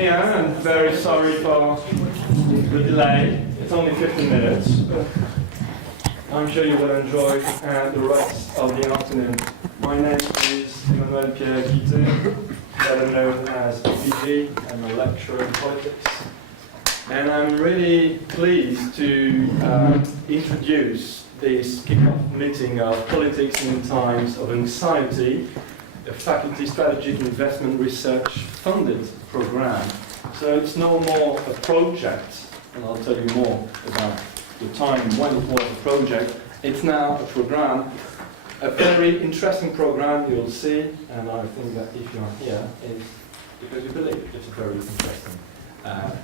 Yeah, I'm very sorry for the delay. It's only 15 minutes, but I'm sure you will enjoy the rest of the afternoon. My name is Emmanuel-Pierre Guittet, better known as PG. I'm a lecturer in politics. And I'm really pleased to introduce this kick-off meeting of Politics in Times of Anxiety, a faculty strategic investment research funded program. So it's no more a project, and I'll tell you more about the time when it was a project. It's now a program, a very interesting program, you'll see, and I think that if you're here, it's because you believe it's a very interesting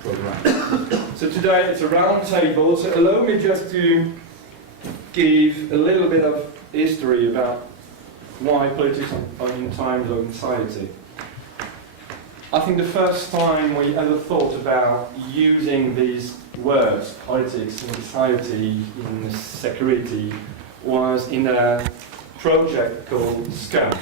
program. So today it's a roundtable, so allow me just to give a little bit of history about why politics are in times of anxiety. I think the first time we ever thought about using these words, politics, anxiety, insecurity, was in a project called SCUM.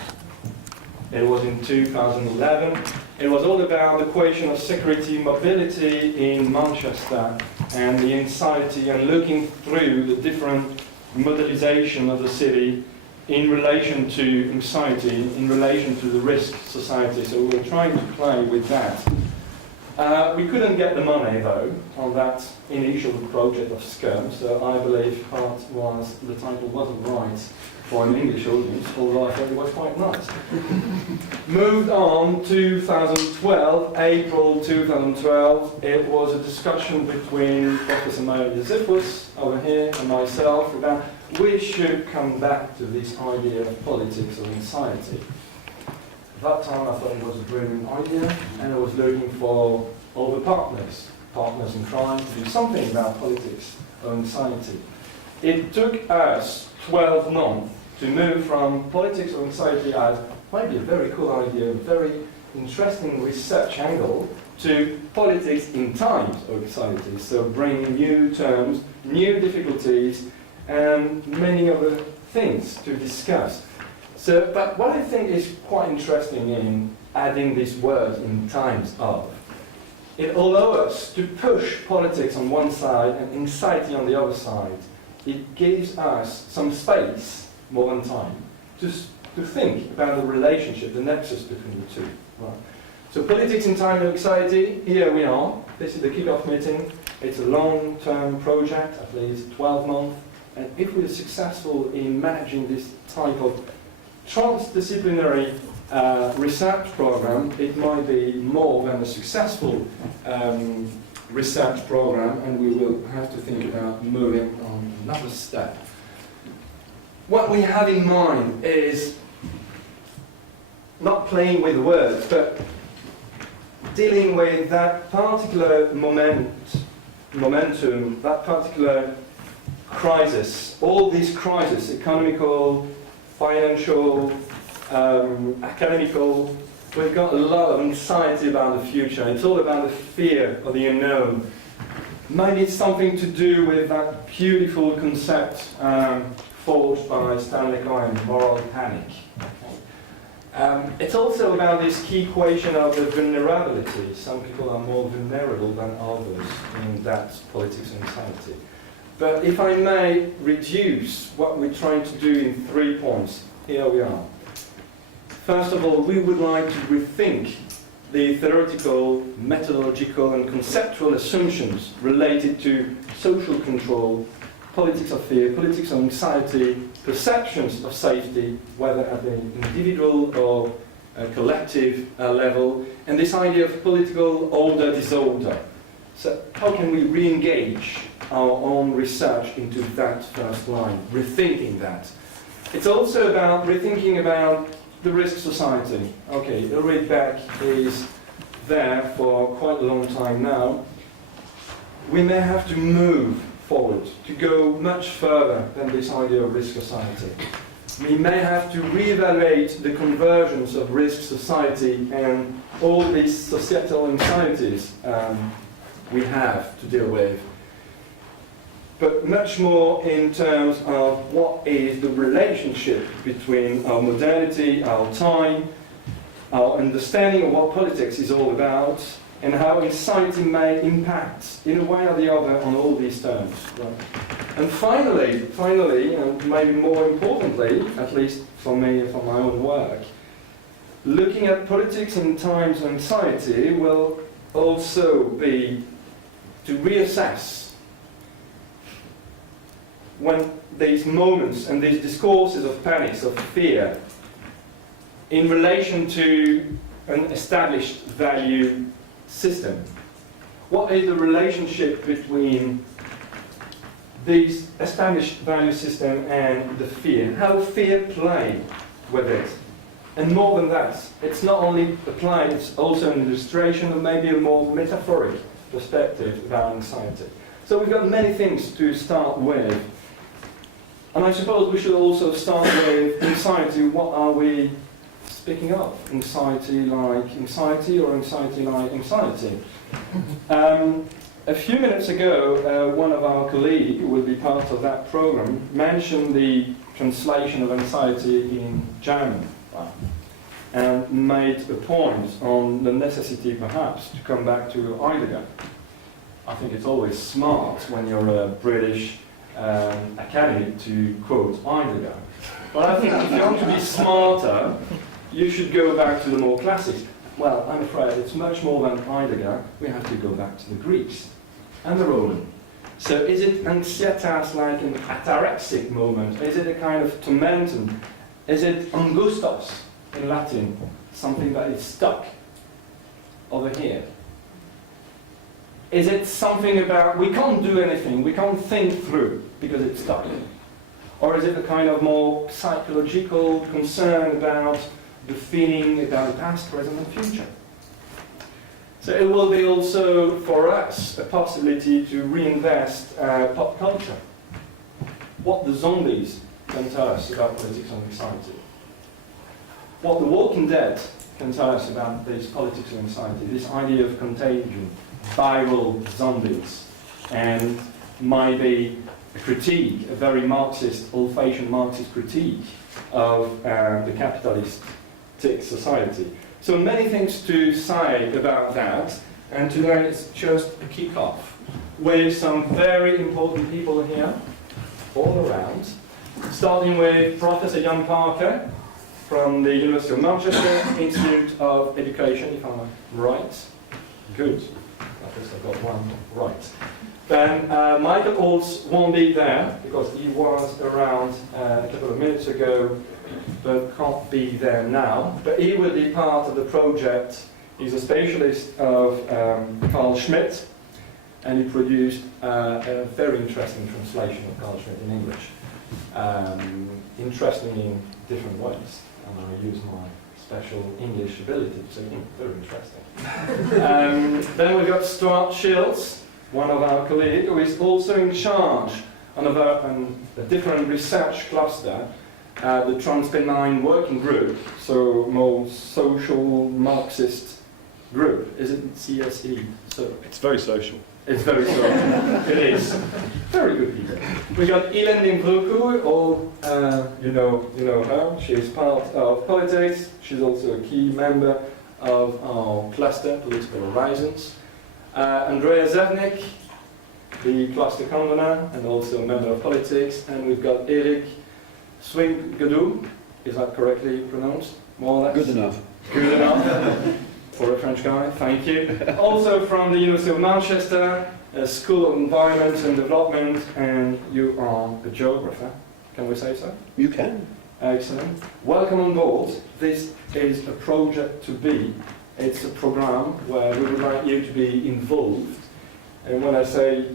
It was in 2011. It was all about the question of security mobility in Manchester and the anxiety and looking through the different modelization of the city in relation to anxiety, in relation to the risk society. So we were trying to play with that. We couldn't get the money, though, on that initial project of SCUM, so I believe part was the title wasn't right for an English audience, although I thought it was quite nice. Moved on, 2012, April 2012, it was a discussion between Professor Zevnik over here and myself about we should come back to this idea of politics of anxiety. At that time I thought it was a brilliant idea, and I was looking for other partners in crime, to do something about politics of anxiety. It took us 12 months to move from politics of anxiety as maybe a very cool idea, a very interesting research angle, to politics in times of anxiety. So bringing new terms, new difficulties, and many other things to discuss. So, but what I think is quite interesting in adding these words in times of, it allows us to push politics on one side and anxiety on the other side. It gives us some space, more than time, to think about the relationship, the nexus between the two. Right. So politics in time of anxiety, here we are. This is the kick-off meeting. It's a long-term project, at least 12 months. And if we're successful in managing this type of transdisciplinary research program, it might be more than a successful research program, and we will have to think about moving on another step. What we have in mind is not playing with words, but dealing with that particular momentum, that particular crisis, all these crises, economical, financial, academical. We've got a lot of anxiety about the future. It's all about the fear of the unknown. Maybe it's something to do with that beautiful concept forged by Stanley Cohen, moral panic. It's also about this key question of the vulnerability. Some people are more vulnerable than others in that politics of anxiety. But if I may reduce what we're trying to do in 3 points, here we are. First of all, we would like to rethink the theoretical, methodological and conceptual assumptions related to social control, politics of fear, politics of anxiety, perceptions of safety, whether at the individual or collective level, and this idea of political order-disorder. So how can we re-engage our own research into that first line, rethinking that? It's also about rethinking about the risk society. Okay, Ulrich Beck is there for quite a long time now. We may have to move forward, to go much further than this idea of risk society. We may have to reevaluate the convergence of risk society and all these societal anxieties we have to deal with. But much more in terms of what is the relationship between our modernity, our time, our understanding of what politics is all about, and how society may impact in a way or the other on all these terms. Right? And finally, and maybe more importantly, at least for me, for my own work, looking at politics in times of anxiety will also be to reassess when these moments and these discourses of panics, of fear, in relation to an established value system. What is the relationship between these established value system and the fear? How fear play with it? And more than that, it's not only a play, it's also an illustration of maybe a more metaphoric perspective about anxiety. So we've got many things to start with. And I suppose we should also start with anxiety. What are we speaking of? Anxiety like anxiety or anxiety like anxiety? A few minutes ago, one of our colleagues, who will be part of that program, mentioned the translation of anxiety in German. And made a point on the necessity, perhaps, to come back to Heidegger. I think it's always smart when you're a British academic to quote Heidegger. But I think if you want to be smarter, you should go back to the more classics. Well, I'm afraid it's much more than Heidegger. We have to go back to the Greeks and the Roman. So is it ansietas like an ataraxic moment? Is it a kind of tormentum? Is it angustos in Latin, something that is stuck over here? Is it something about we can't do anything, we can't think through because it's stuck? Or is it a kind of more psychological concern about the feeling about the past, present and future? So it will be also for us a possibility to reinvest pop culture. What the zombies can tell us about politics and anxiety. What The Walking Dead can tell us about this politics and anxiety, this idea of contagion, viral zombies, and maybe a critique, a very Marxist, old-fashioned Marxist critique of the capitalistic society. So many things to say about that, and today it's just a kick-off with some very important people here, all around, starting with Professor Jan Parker, from the University of Manchester Institute of Education, if I'm right. Good. At least I got one right. Then Michael Olds won't be there because he was around a couple of minutes ago, but can't be there now. But he will be part of the project. He's a specialist of Carl Schmitt, and he produced a very interesting translation of Carl Schmitt in English. Interesting in different ways. And I use my special English ability, so very interesting. Then we've got Stuart Shields, one of our colleagues, who is also in charge of a different research cluster, the Transpennine Working Group, so more social Marxist group. Is it CSE? So it's very social. It's very social. It is. Very good people. We got Aoileann Ní Mhurchú, or you know her. She's part of politics. She's also a key member of our cluster, Political Horizons. Andrea Zevnik, the cluster convener, and also a member of politics. And we've got Eric Swing-Gadou. Is that correctly pronounced? More or less? Good enough. Good enough. For a French guy, thank you. Also from the University of Manchester, School of Environment and Development, and you are a geographer. Can we say so? You can. Excellent. Welcome on board. This is a project to be. It's a program where we would like you to be involved. And when I say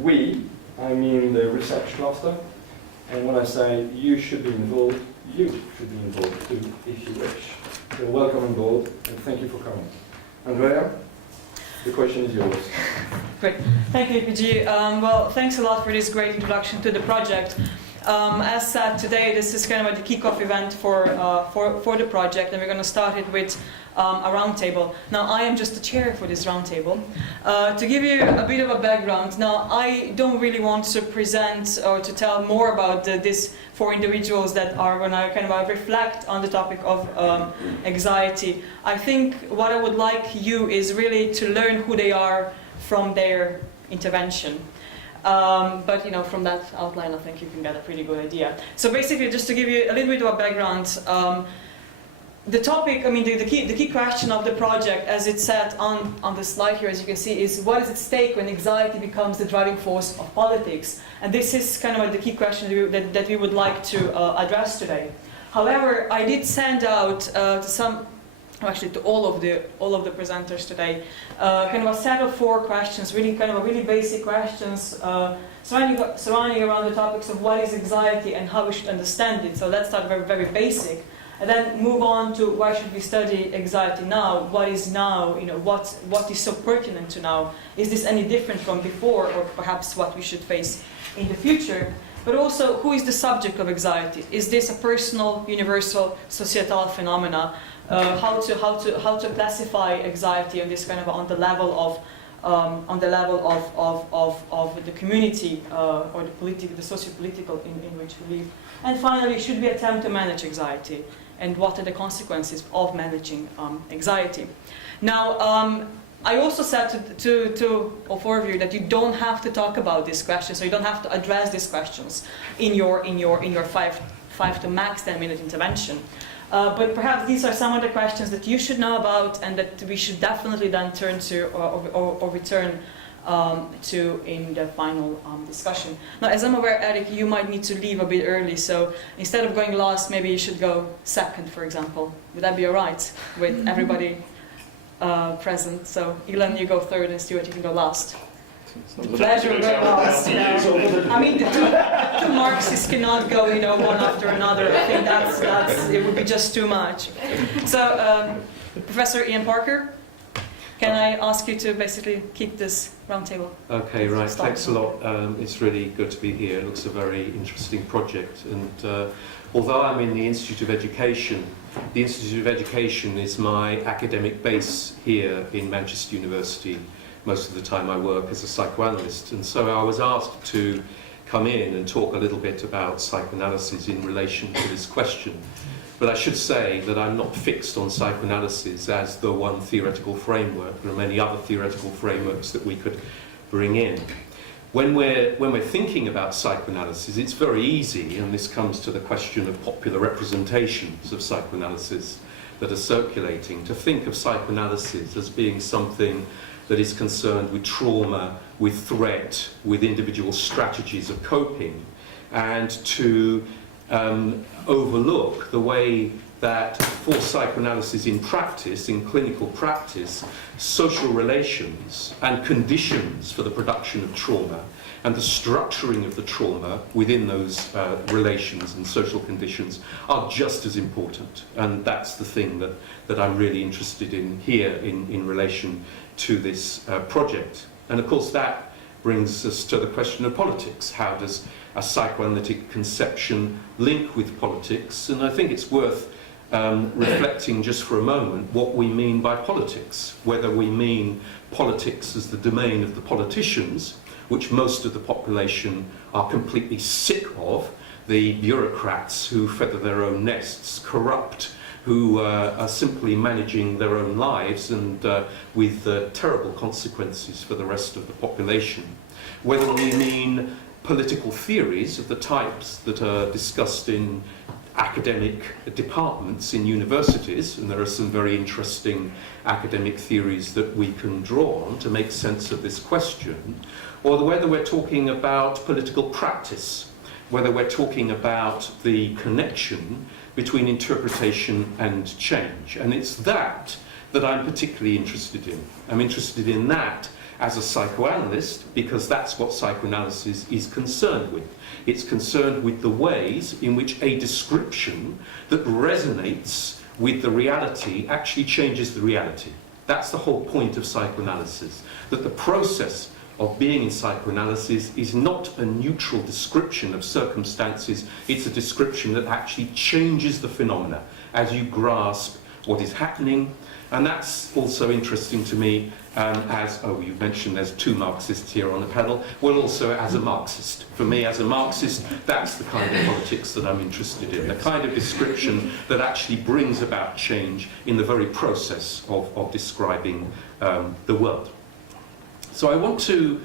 we, I mean the research cluster. And when I say you should be involved, you should be involved too, if you wish. So welcome on board, and thank you for coming. Andrea, the question is yours. Great. Thank you, PG. Well, thanks a lot for this great introduction to the project. As said, today this is kind of the kickoff event for the project, and we're going to start it with a roundtable. Now, I am just the chair for this roundtable. To give you a bit of a background, now I don't really want to present or to tell more about this for individuals that are going to kind of reflect on the topic of anxiety. I think what I would like you is really to learn who they are from their intervention. But from that outline, I think you can get a pretty good idea. So basically, just to give you a little bit of a background, the topic, the key question of the project, as it's set on the slide here, as you can see, is what is at stake when anxiety becomes the driving force of politics? And this is kind of the key question that we would like to address today. However, I did send out to all of the presenters today, kind of a set of 4 questions, really basic questions surrounding around the topics of what is anxiety and how we should understand it. So let's start very, very basic, and then move on to why should we study anxiety now? What is now? What is so pertinent to now? Is this any different from before, or perhaps what we should face in the future? But also, who is the subject of anxiety? Is this a personal, universal, societal phenomena? How to classify anxiety on this kind of on the level of the community or the socio-political in which we live? And finally, should we attempt to manage anxiety? And what are the consequences of managing anxiety? Now, I also said to all 4 of you that you don't have to talk about these questions, so you don't have to address these questions in your 5 to max 10-minute intervention. But perhaps these are some of the questions that you should know about and that we should definitely then turn to or return to in the final discussion. Now, as I'm aware, Eric, you might need to leave a bit early, so instead of going last, maybe you should go second, for example. Would that be all right with everybody present? So, Aoileann, you go third, and Stuart, you can go last. The pleasure of going last. The 2 Marxists cannot go, one after another. I think that's it would be just too much. So, Professor Ian Parker, can I ask you to basically keep this roundtable? Okay, right. Thanks a lot. It's really good to be here. It looks a very interesting project. And although I'm in the Institute of Education, the Institute of Education is my academic base here in Manchester University. Most of the time I work as a psychoanalyst, and so I was asked to come in and talk a little bit about psychoanalysis in relation to this question. But I should say that I'm not fixed on psychoanalysis as the one theoretical framework. There are many other theoretical frameworks that we could bring in. When we're thinking about psychoanalysis, it's very easy, and this comes to the question of popular representations of psychoanalysis that are circulating, to think of psychoanalysis as being something that is concerned with trauma, with threat, with individual strategies of coping, and to overlook the way that for psychoanalysis in practice, in clinical practice, social relations and conditions for the production of trauma and the structuring of the trauma within those relations and social conditions are just as important. And that's the thing that I'm really interested in here in relation to this project. And of course that brings us to the question of politics. How does a psychoanalytic conception link with politics? And I think it's worth reflecting just for a moment what we mean by politics, whether we mean politics as the domain of the politicians, which most of the population are completely sick of, the bureaucrats who feather their own nests, corrupt, who are simply managing their own lives and with terrible consequences for the rest of the population. Whether we mean political theories of the types that are discussed in academic departments in universities, and there are some very interesting academic theories that we can draw on to make sense of this question, or whether we're talking about political practice, whether we're talking about the connection between interpretation and change. And it's that I'm particularly interested in. I'm interested in that as a psychoanalyst because that's what psychoanalysis is concerned with. It's concerned with the ways in which a description that resonates with the reality actually changes the reality. That's the whole point of psychoanalysis, that the process of being in psychoanalysis is not a neutral description of circumstances, it's a description that actually changes the phenomena as you grasp what is happening. And that's also interesting to me as, oh, you mentioned there's two Marxists here on the panel, well, also as a Marxist. For me, as a Marxist, that's the kind of politics that I'm interested in, the kind of description that actually brings about change in the very process of describing the world. So I want to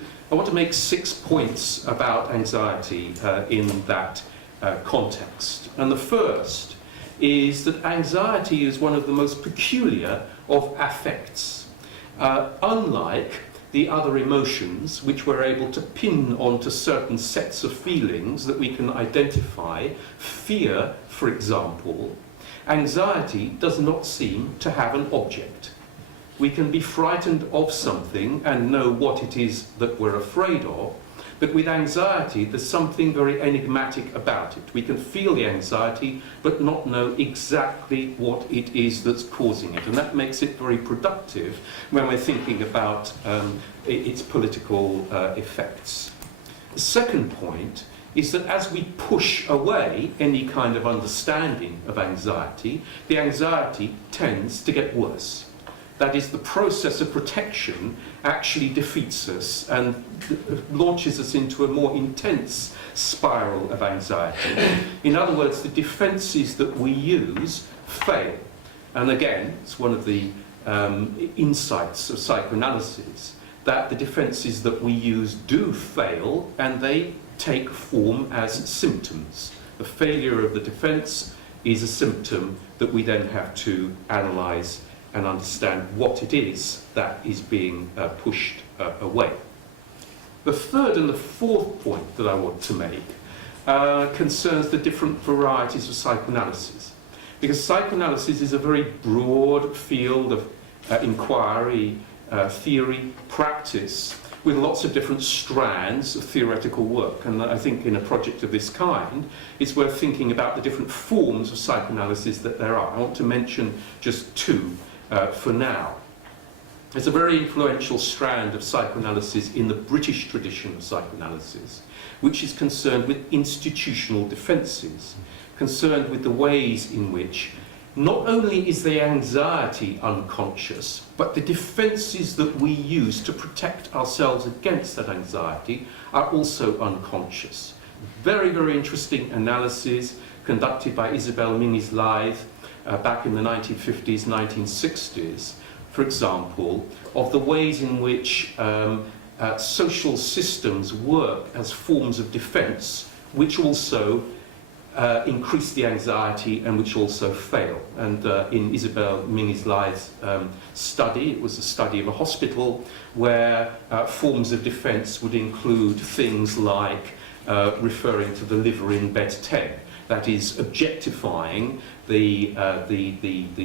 make 6 points about anxiety in that context. And the first is that anxiety is one of the most peculiar of affects. Unlike the other emotions, which we're able to pin onto certain sets of feelings that we can identify, fear, for example, anxiety does not seem to have an object. We can be frightened of something and know what it is that we're afraid of, but with anxiety, there's something very enigmatic about it. We can feel the anxiety, but not know exactly what it is that's causing it. And that makes it very productive when we're thinking about its political effects. The second point is that as we push away any kind of understanding of anxiety, the anxiety tends to get worse. That is, the process of protection actually defeats us and launches us into a more intense spiral of anxiety. In other words, the defences that we use fail. And again, it's one of the insights of psychoanalysis, that the defences that we use do fail and they take form as symptoms. The failure of the defence is a symptom that we then have to analyse and understand what it is that is being pushed away. The third and the fourth point that I want to make concerns the different varieties of psychoanalysis. Because psychoanalysis is a very broad field of inquiry, theory, practice, with lots of different strands of theoretical work. And I think in a project of this kind, it's worth thinking about the different forms of psychoanalysis that there are. I want to mention just two for now. There's a very influential strand of psychoanalysis in the British tradition of psychoanalysis, which is concerned with institutional defences, concerned with the ways in which not only is the anxiety unconscious, but the defences that we use to protect ourselves against that anxiety are also unconscious. Very, very interesting analysis conducted by Isabel Mingis-Lythe back in the 1950s, 1960s, for example, of the ways in which social systems work as forms of defence, which also increase the anxiety and which also fail. And in Isabel Mingis-Lythe's study, it was a study of a hospital where forms of defence would include things like referring to the liver in bed 10. That is, objectifying the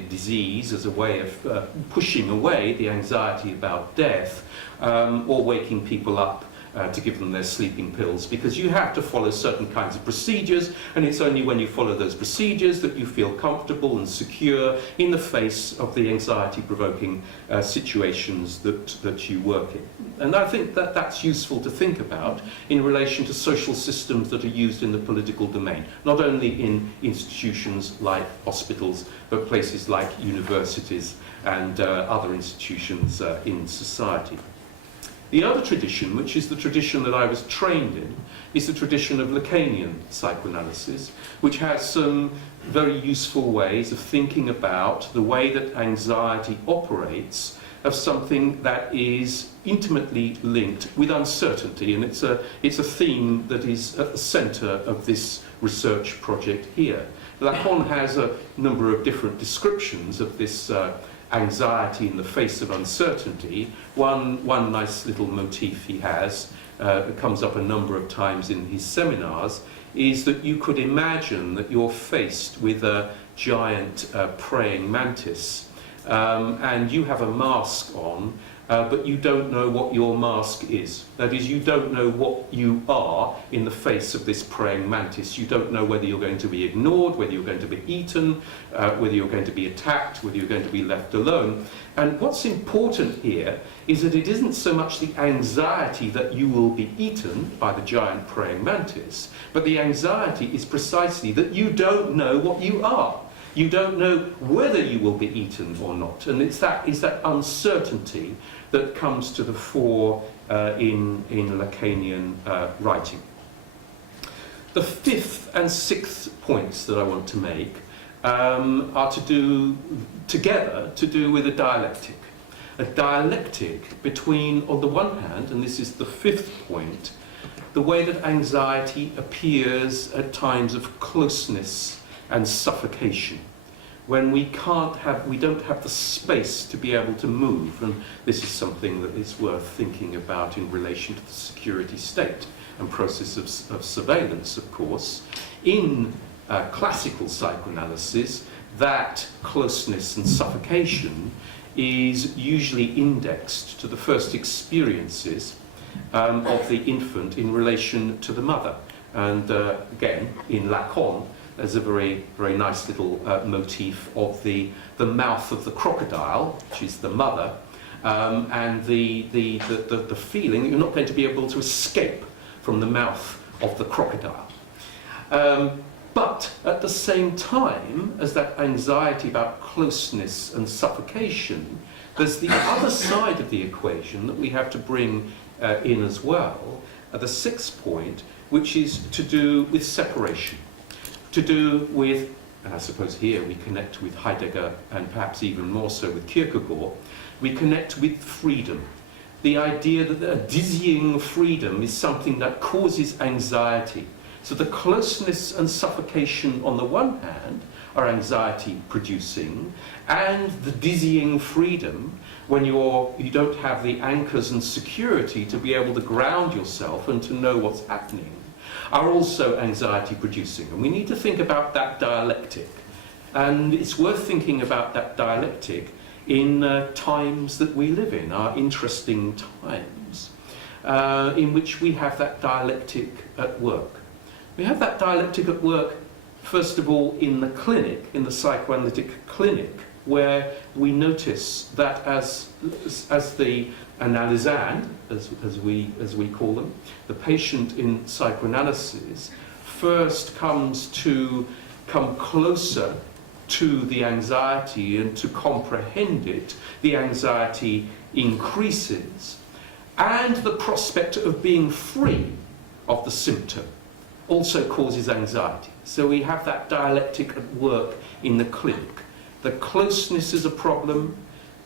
disease as a way of pushing away the anxiety about death, or waking people up to give them their sleeping pills, because you have to follow certain kinds of procedures, and it's only when you follow those procedures that you feel comfortable and secure in the face of the anxiety-provoking situations that you work in. And I think that that's useful to think about in relation to social systems that are used in the political domain, not only in institutions like hospitals, but places like universities and other institutions in society. The other tradition, which is the tradition that I was trained in, is the tradition of Lacanian psychoanalysis, which has some very useful ways of thinking about the way that anxiety operates, of something that is intimately linked with uncertainty. And it's a theme that is at the centre of this research project here. Lacan has a number of different descriptions of this anxiety in the face of uncertainty. One nice little motif he has, that comes up a number of times in his seminars, is that you could imagine that you're faced with a giant praying mantis, and you have a mask on, but you don't know what your mask is. That is, you don't know what you are in the face of this praying mantis. You don't know whether you're going to be ignored, whether you're going to be eaten, whether you're going to be attacked, whether you're going to be left alone. And what's important here is that it isn't so much the anxiety that you will be eaten by the giant praying mantis, but the anxiety is precisely that you don't know what you are. You don't know whether you will be eaten or not. And it's that uncertainty that comes to the fore in Lacanian writing. The fifth and sixth points that I want to make are to do with a dialectic. A dialectic between, on the one hand, and this is the fifth point, the way that anxiety appears at times of closeness and suffocation, when we don't have the space to be able to move. And this is something that is worth thinking about in relation to the security state and process of surveillance, of course. In classical psychoanalysis, that closeness and suffocation is usually indexed to the first experiences of the infant in relation to the mother. And again, in Lacan, there's a very, very nice little motif of the mouth of the crocodile, which is the mother, and the feeling that you're not going to be able to escape from the mouth of the crocodile. But at the same time as that anxiety about closeness and suffocation, there's the other side of the equation that we have to bring in as well, at the sixth point, which is to do with separation, to do with, and I suppose here we connect with Heidegger and perhaps even more so with Kierkegaard, we connect with freedom. The idea that a dizzying freedom is something that causes anxiety. So the closeness and suffocation on the one hand are anxiety producing, and the dizzying freedom, when you don't have the anchors and security to be able to ground yourself and to know what's happening, are also anxiety producing. And we need to think about that dialectic. And it's worth thinking about that dialectic in times that we live in, our interesting times, in which we have that dialectic at work. We have that dialectic at work, first of all, in the clinic, in the psychoanalytic clinic, where we notice that as the analysand, as we call them, the patient in psychoanalysis, first come closer to the anxiety and to comprehend it, the anxiety increases, and the prospect of being free of the symptom also causes anxiety. So we have that dialectic at work in the clinic. The closeness is a problem,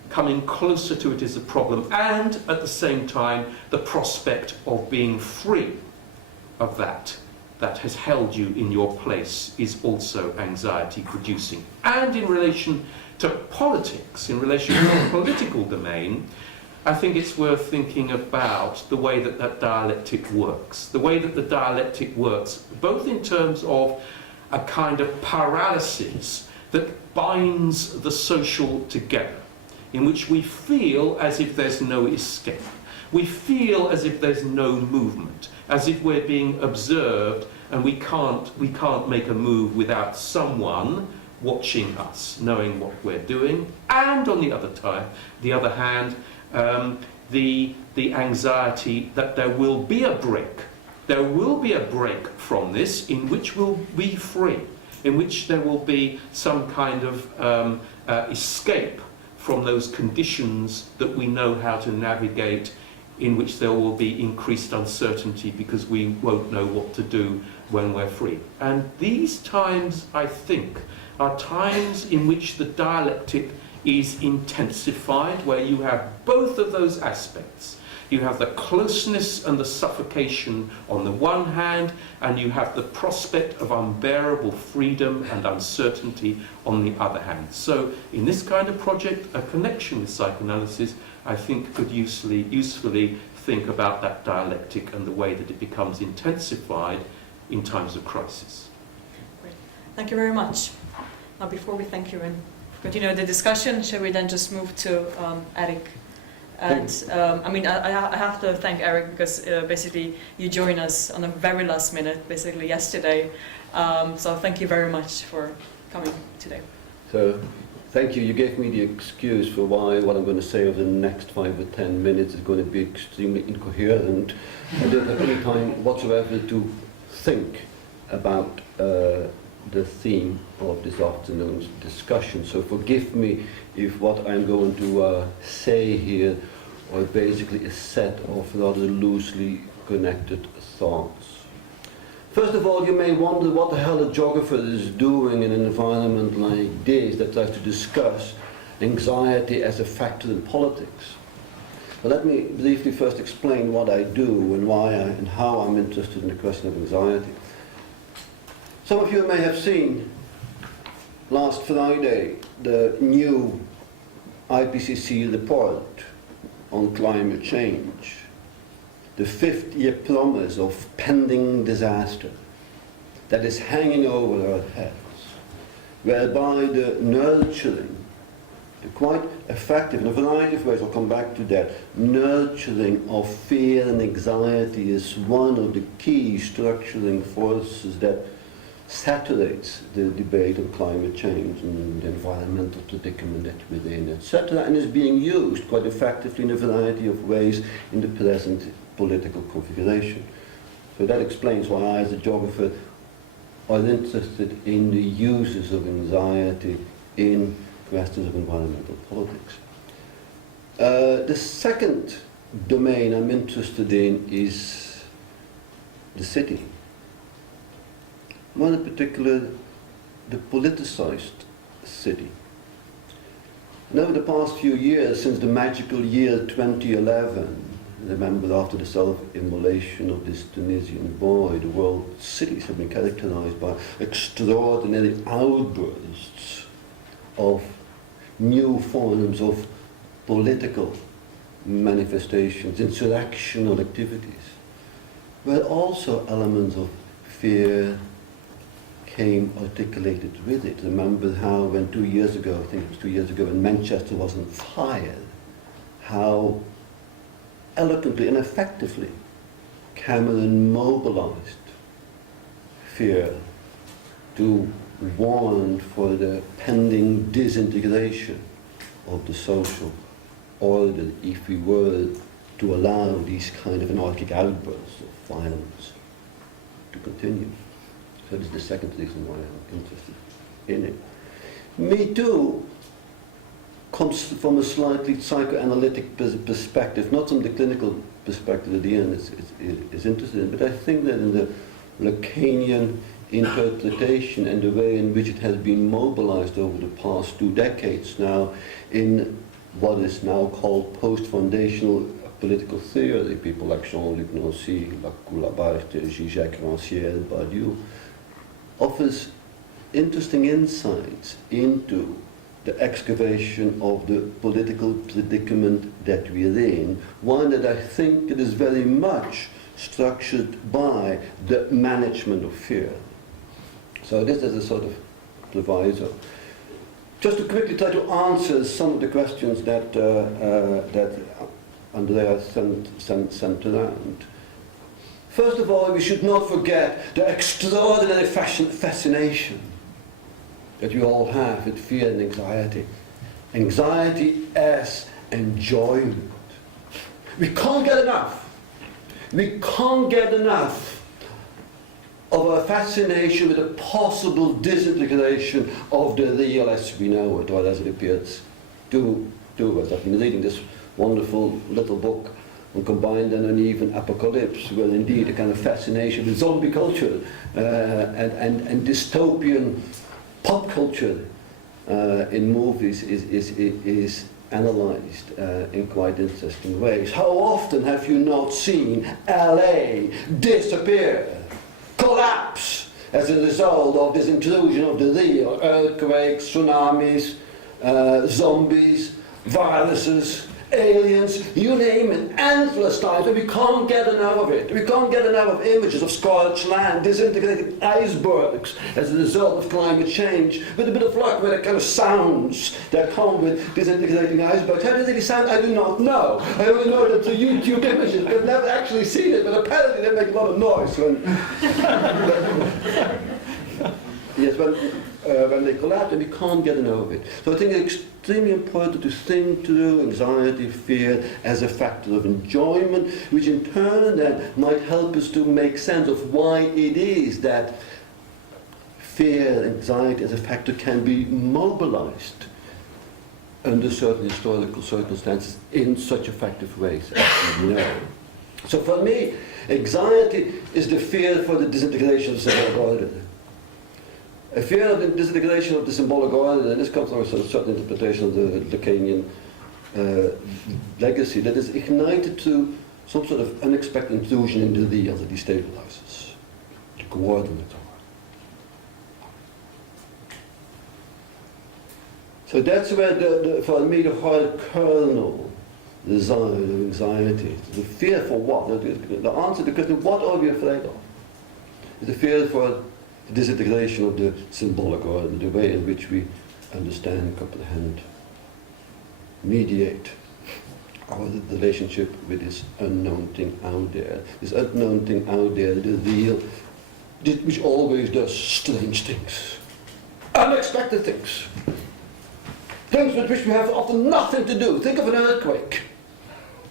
coming closer to it is a problem, and at the same time the prospect of being free of that has held you in your place is also anxiety producing. And in relation to politics, in relation to the political domain, I think it's worth thinking about the way that that dialectic works. The way that the dialectic works, both in terms of a kind of paralysis that binds the social together, in which we feel as if there's no escape. We feel as if there's no movement, as if we're being observed and we can't make a move without someone watching us, knowing what we're doing. And on the other hand, the anxiety that there will be a break. There will be a break from this in which we'll be free, in which there will be some kind of escape from those conditions that we know how to navigate, in which there will be increased uncertainty because we won't know what to do when we're free. And these times, I think, are times in which the dialectic is intensified, where you have both of those aspects. You have the closeness and the suffocation on the one hand, and you have the prospect of unbearable freedom and uncertainty on the other hand. So in this kind of project, a connection with psychoanalysis, I think, could usefully think about that dialectic and the way that it becomes intensified in times of crisis. Great. Thank you very much. Now, before we thank you and continue the discussion, shall we then just move to Eric? And I have to thank Eric because basically you joined us on the very last minute, basically yesterday. So thank you very much for coming today. So thank you. You gave me the excuse for why what I'm going to say over the next 5 or 10 minutes is going to be extremely incoherent. I don't have any time whatsoever to think about the theme of this afternoon's discussion. So forgive me if what I'm going to say here are basically a set of rather loosely connected thoughts. First of all, you may wonder what the hell a geographer is doing in an environment like this that tries to discuss anxiety as a factor in politics. But let me briefly first explain what I do and why and how I'm interested in the question of anxiety. Some of you may have seen last Friday the new IPCC report on climate change, the 5th-year promise of pending disaster that is hanging over our heads, whereby the nurturing, the quite effective, in a variety of ways, I'll come back to that, nurturing of fear and anxiety is one of the key structuring forces that saturates the debate on climate change and the environmental predicament that we're in, etc., and is being used quite effectively in a variety of ways in the present political configuration. So that explains why I, as a geographer, are interested in the uses of anxiety in questions of environmental politics. The second domain I'm interested in is the city. One in particular, the politicized city. And over the past few years, since the magical year 2011, remember after the self-immolation of this Tunisian boy, the world cities have been characterized by extraordinary outbursts of new forms of political manifestations, insurrectional activities, where also elements of fear came articulated with it. Remember how when 2 years ago, I think it was 2 years ago, when Manchester was on fire, how eloquently and effectively Cameron mobilized fear to warn for the pending disintegration of the social order if we were to allow these kind of anarchic outbursts of violence to continue. So this is the second reason why I'm interested in it. Me Too comes from a slightly psychoanalytic perspective, not from the clinical perspective that Ian is interested in, but I think that in the Lacanian interpretation and the way in which it has been mobilized over the past 2 decades now in what is now called post-foundational political theory, people like Jean-Luc Nancy, Lacour-Labarthe, Zizek, Rancière, Badiou, offers interesting insights into the excavation of the political predicament that we're in, one that I think it is very much structured by the management of fear. So this is a sort of proviso. Just to quickly try to answer some of the questions that that Andrea sent around. First of all, we should not forget the extraordinary fascination that we all have with fear and anxiety. Anxiety as enjoyment. We can't get enough. We can't get enough of a fascination with a possible disintegration of the real as we know it, or as it appears to us. I've been reading this wonderful little book on Combined and Uneven Apocalypse, where indeed a kind of fascination with zombie culture and dystopian pop culture in movies is analyzed in quite interesting ways. How often have you not seen LA disappear, collapse as a result of this intrusion of the real? Earthquakes, tsunamis, zombies, viruses, aliens, you name it, endless times, and we can't get enough of it. We can't get enough of images of scorched land, disintegrating icebergs as a result of climate change, with a bit of luck with the kind of sounds that come with disintegrating icebergs. How do they sound? I do not know. I only know that through YouTube images. I've never actually seen it, but apparently they make a lot of noise when yes, when they collapse, and we can't get enough of it. So I think it's extremely important to think through anxiety, fear as a factor of enjoyment, which in turn then might help us to make sense of why it is that fear, anxiety as a factor can be mobilized under certain historical circumstances in such effective ways as we know. So for me, anxiety is the fear for the disintegration of the symbolic order. A fear of the disintegration of the symbolic order, and this comes from a certain interpretation of the Lacanian legacy, that is ignited through some sort of unexpected intrusion into the real that destabilizes, the coordinates. So that's where, for me, the whole kernel, the desire, the anxiety, the fear for what? The answer to the question, what are we afraid of? Is the fear for the disintegration of the symbolic order, the way in which we understand, comprehend, mediate our relationship with this unknown thing out there. This unknown thing out there, the real, which always does strange things, unexpected things. Things with which we have often nothing to do. Think of an earthquake.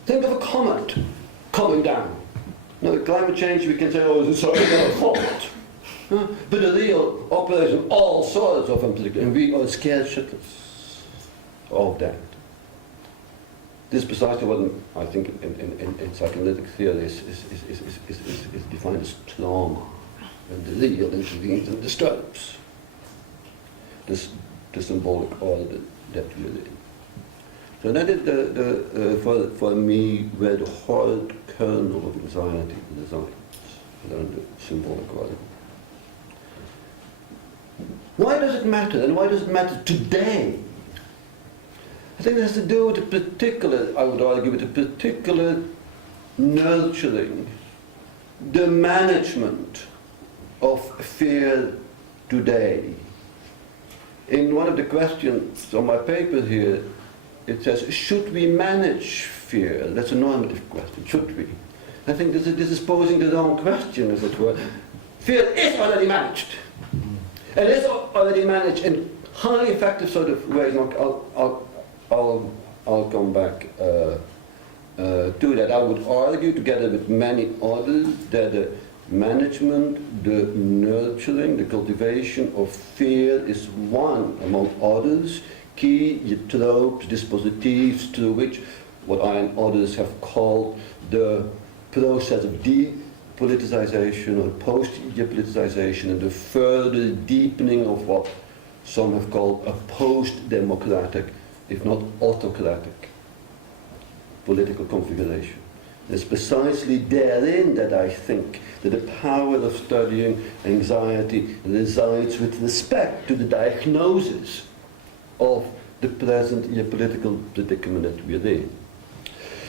Think of a comet coming down. Now, with climate change, we can say, oh, it's our fault. But the real operation, all sorts of them, and we are scared shitless of that. This is precisely what I think in psychoanalytic theory is defined as trauma, and the real intervenes and disturbs the symbolic order that we're in. So that is for me where the whole kernel of anxiety resides, around the symbolic order. Why does it matter, and why does it matter today? I think it has to do with a particular, I would argue, with a particular nurturing, the management of fear today. In one of the questions on my paper here, it says, should we manage fear? That's a normative question, should we? I think this is posing the wrong question, as it were. Fear is already managed. And it's already managed in highly effective sort of ways. I'll come back to that. I would argue, together with many others, that the management, the nurturing, the cultivation of fear is one, among others, key tropes, dispositives through which what I and others have called the process of depoliticization or post-depoliticization and the further deepening of what some have called a post-democratic, if not autocratic, political configuration. It's precisely therein that I think that the power of studying anxiety resides with respect to the diagnosis of the present political predicament that we're in.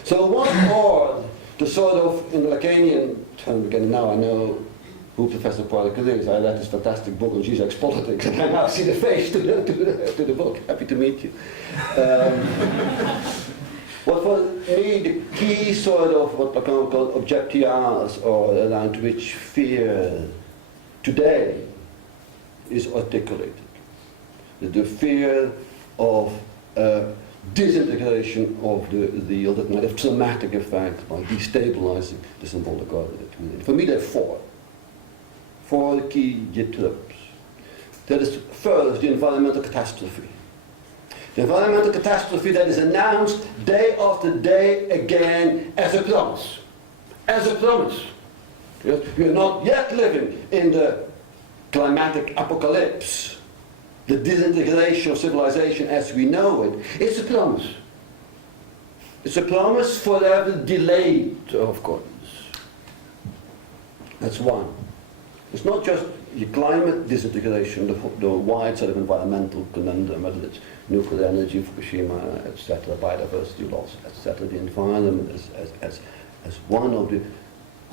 So what are the sort of, in the Lacanian term, again now I know who Professor Parker is, I read his fantastic book on Zizek's Politics, and I now see the face to the book. Happy to meet you. Well, for me, the key sort of what Lacan called objectives, or around which fear today is articulated. The fear of disintegration of the real that might have traumatic effects by destabilizing the symbolic order that we're in. For me, there are four key tropes. That is, first, the environmental catastrophe. The environmental catastrophe that is announced day after day again as a promise. As a promise. Yes? We are not yet living in the climatic apocalypse, the disintegration of civilization as we know it. It's a promise. It's a promise forever delayed, of course. That's one. It's not just the climate disintegration, the wide sort of environmental conundrum, whether it's nuclear energy, Fukushima, etc., biodiversity loss, etc. The environment as one of the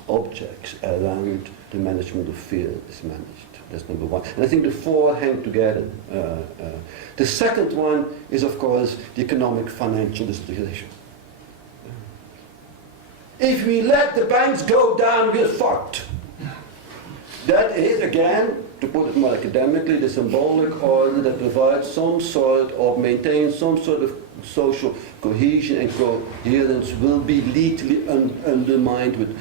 objects around the management of fear is managed. That's number one. And I think the four hang together. The second one is, of course, the economic financial disintegration. If we let the banks go down, we're fucked. That is, again, to put it more academically, the symbolic order that provides some sort of, maintains some sort of social cohesion and coherence will be lethally undermined with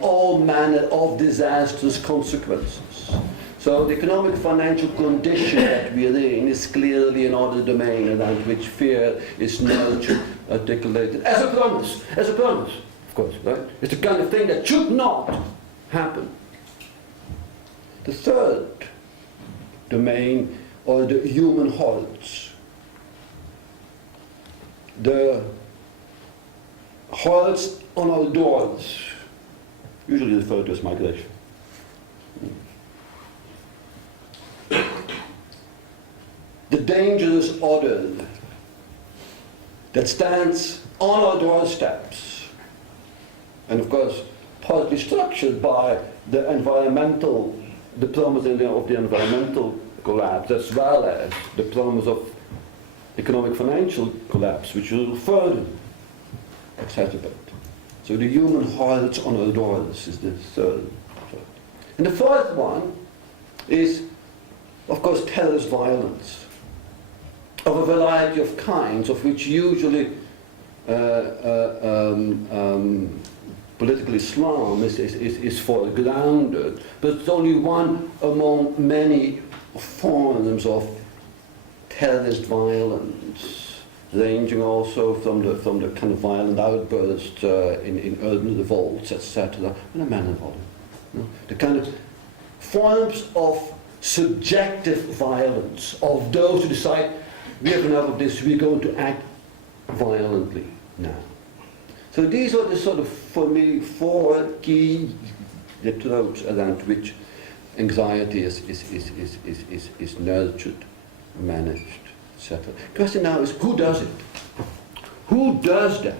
all manner of disastrous consequences. So the economic financial condition that we are in is clearly another domain around which fear is nurtured, articulated as a promise, of course, right? It's the kind of thing that should not happen. The third domain are the human hearts. The hearts on our doors, usually referred to as migration. The dangerous order that stands on our doorsteps, and of course partly structured by the promise of the environmental collapse, as well as the promise of economic financial collapse, which will further exacerbate. So the human hearts on our doors is the third. And the fourth one is, of course, terrorist violence of a variety of kinds, of which usually political Islam is foregrounded, but it's only one among many forms of terrorist violence, ranging also from the kind of violent outbursts in urban revolts, etc., and a manner of all. The kind of forms of subjective violence of those who decide, we have enough of this, we're going to act violently now. So these are the sort of, for me, four key tropes around which anxiety is nurtured, managed, etc. The question now is, who does it? Who does that?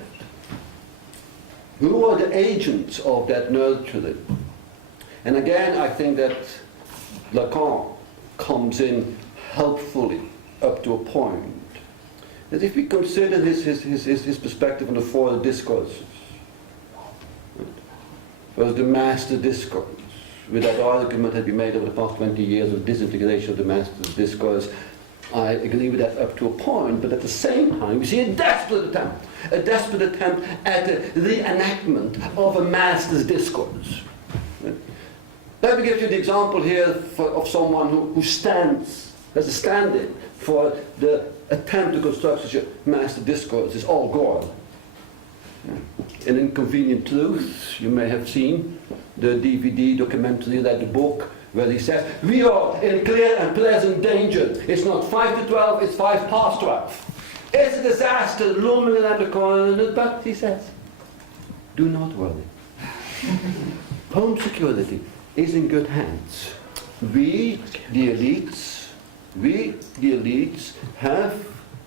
Who are the agents of that nurturing? And again, I think that Lacan comes in helpfully up to a point. That if we consider his perspective on the four discourses, first the master discourse, with that argument that we made over the past 20 years of disintegration of the master discourse, I agree with that up to a point, but at the same time we see a desperate attempt at the reenactment of a master's discourse. Let me give you the example here of someone who stands as a stand-in for the attempt to construct such a master discourse. Is Al Gore. An Inconvenient Truth, you may have seen the DVD documentary, read the book, where he says, we are in clear and present danger. It's not 5 to 12, it's 5 past 12. It's a disaster looming around the corner, but he says, do not worry. Home security is in good hands. We, the elites, have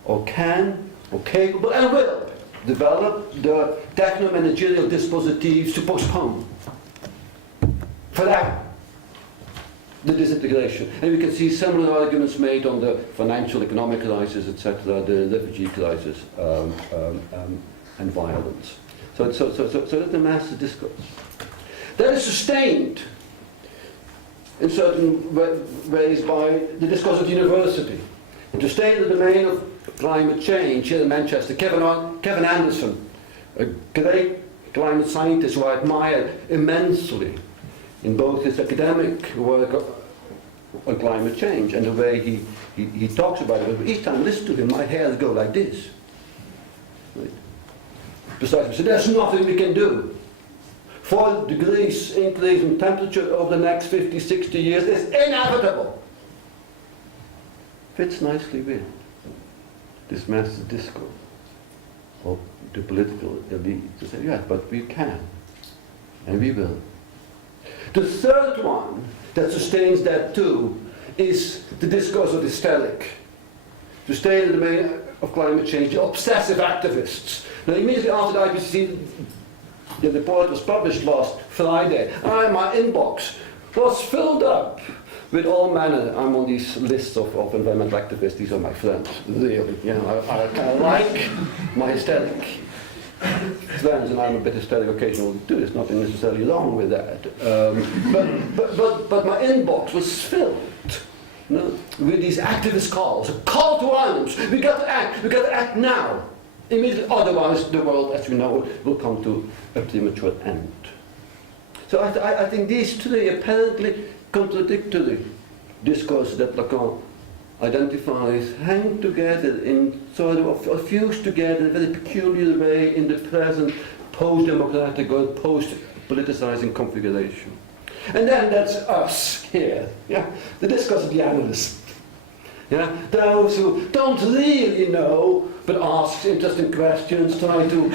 or can or capable and will develop the techno-managerial dispositives to postpone forever the disintegration. And we can see similar arguments made on the financial economic crisis, etc., the refugee crisis, and violence. So that's the master discourse. That is sustained in certain ways by the discourse at university. And to stay in the domain of climate change, here in Manchester, Kevin Anderson, a great climate scientist who I admire immensely in both his academic work on climate change and the way he talks about it. Each time I listen to him, my hairs go like this. Right? Precisely. So there's nothing we can do. 4 degrees increase in temperature over the next 50, 60 years is inevitable. Fits nicely with this master discourse of the political elite to say, yes, but we can, and we will. The third one that sustains that too is the discourse of hysteric. To stay in the domain of climate change, the obsessive activists. Now, immediately after the IPCC, the report was published last Friday, and my inbox was filled up with all manner. I'm on these lists of environmental activists. These are my friends, really. You know, I kind of like my hysteric friends, and I'm a bit hysteric occasionally too. There's nothing necessarily wrong with that. But my inbox was filled, you know, with these activist calls. A call to arms. We got to act. We got to act now. Immediately, otherwise the world, as we know, will come to a premature end. So I think these three apparently contradictory discourses that Lacan identifies hang together in sort of, or fuse together in a very peculiar way in the present post-democratic or post-politicizing configuration. And then that's us here, yeah? The discourse of the analyst. Yeah? Those who don't really know, but ask interesting questions, try to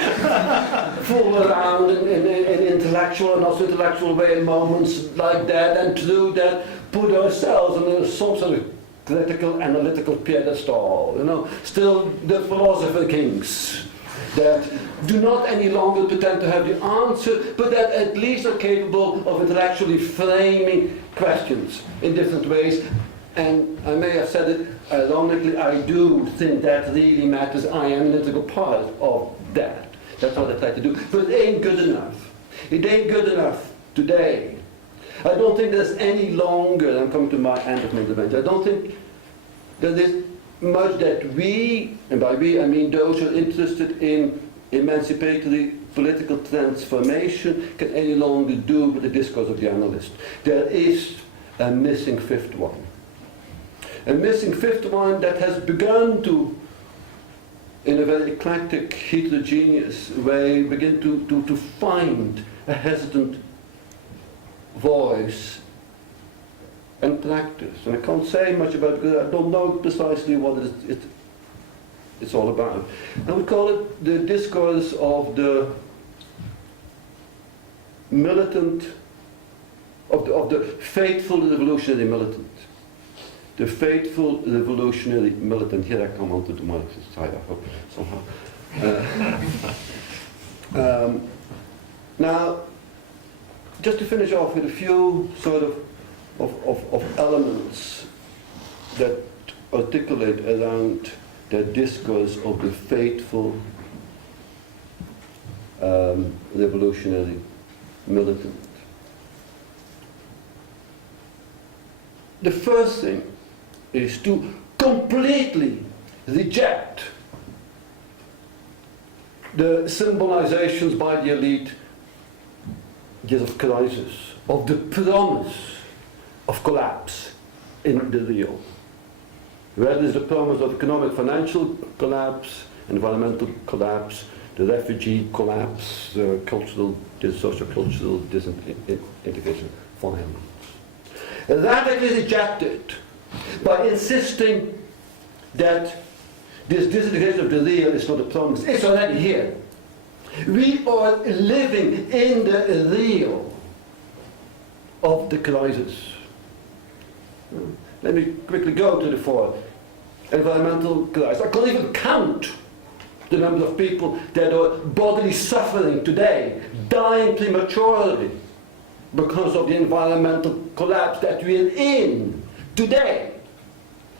fool around in intellectual and also intellectual way in moments like that, and through that put ourselves on some sort of critical, analytical pedestal, you know, still the philosopher kings that do not any longer pretend to have the answer, but that at least are capable of intellectually framing questions in different ways. And I may have said it ironically, I do think that really matters. I am an integral part of that. That's what I try to do. But it ain't good enough. It ain't good enough today. I don't think there's any longer, I'm coming to my end of my intervention, I don't think that there's much that we, and by we I mean those who are interested in emancipatory political transformation, can any longer do with the discourse of the analyst. There is a missing fifth one. A missing fifth one that has begun to, in a very eclectic, heterogeneous way, begin to find a hesitant voice and practice. And I can't say much about it because I don't know precisely what it's all about. And we call it the discourse of the militant, of the faithful revolutionary militant. The faithful revolutionary militant. Here I come onto the Marxist side, I hope, somehow. Now, just to finish off with a few sort of elements that articulate around the discourse of the faithful revolutionary militant. The first thing is to completely reject the symbolizations by the elite years of crisis, of the promise of collapse in the real. Whether it's the promise of economic financial collapse, environmental collapse, the refugee collapse, the cultural, socio-cultural disintegration, violence. Radically rejected by insisting that this disintegration of the real is not a promise. It's already here. We are living in the real of the crisis. Let me quickly go to the fourth. Environmental crisis. I can't even count the number of people that are bodily suffering today, dying prematurely because of the environmental collapse that we're in today.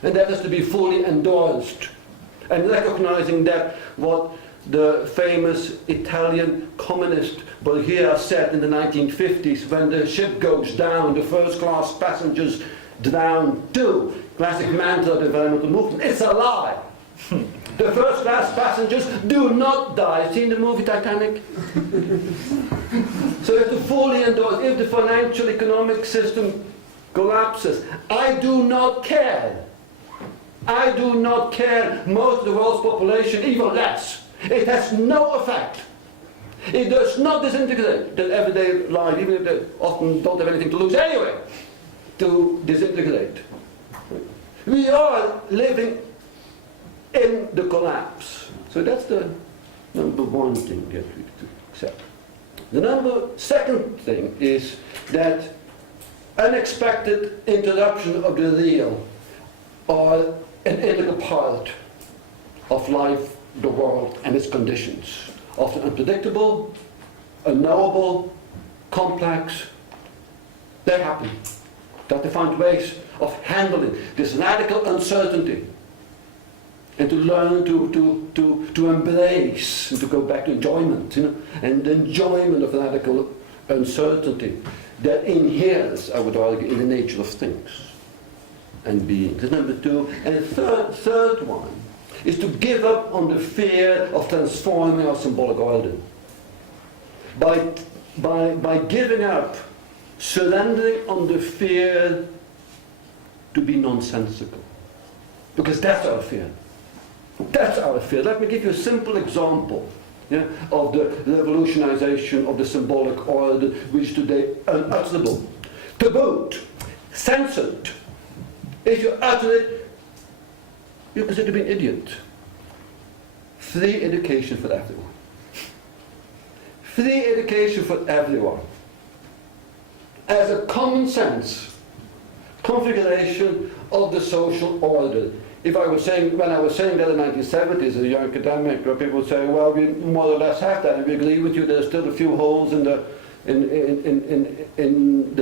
And that has to be fully endorsed. And recognizing that what the famous Italian communist Borghia said in the 1950s, when the ship goes down, the first class passengers drown too. Classic mantra of the environmental movement. It's a lie. The first class passengers do not die. Seen the movie Titanic? So you have to fully endorse. If the financial economic system collapses, I do not care. I do not care. Most of the world's population, even less. It has no effect. It does not disintegrate their everyday life, even if they often don't have anything to lose anyway, to disintegrate. We are living in the collapse. So that's the number one thing that we have to accept. The second thing is that unexpected interruption of the real are an integral part of life, the world, and its conditions. Often unpredictable, unknowable, complex. They happen. You have to find ways of handling this radical uncertainty and to learn to embrace and to go back to enjoyment, you know, and the enjoyment of radical uncertainty that inheres, I would argue, in the nature of things and beings. That's number two. And the third one is to give up on the fear of transforming our symbolic order. By giving up, surrendering on the fear to be nonsensical. Because that's our fear. That's our fear. Let me give you a simple example, yeah, of the revolutionization of the symbolic order, which is today unutterable. Tabooed, censored. If you utter it, you're considered to be an idiot. Free education for everyone. Free education for everyone. As a common sense configuration of the social order. If I was saying, when I was saying that in the 1970s as a young academic, where people would say, well, we more or less have that, and we agree with you, there's still a few holes in the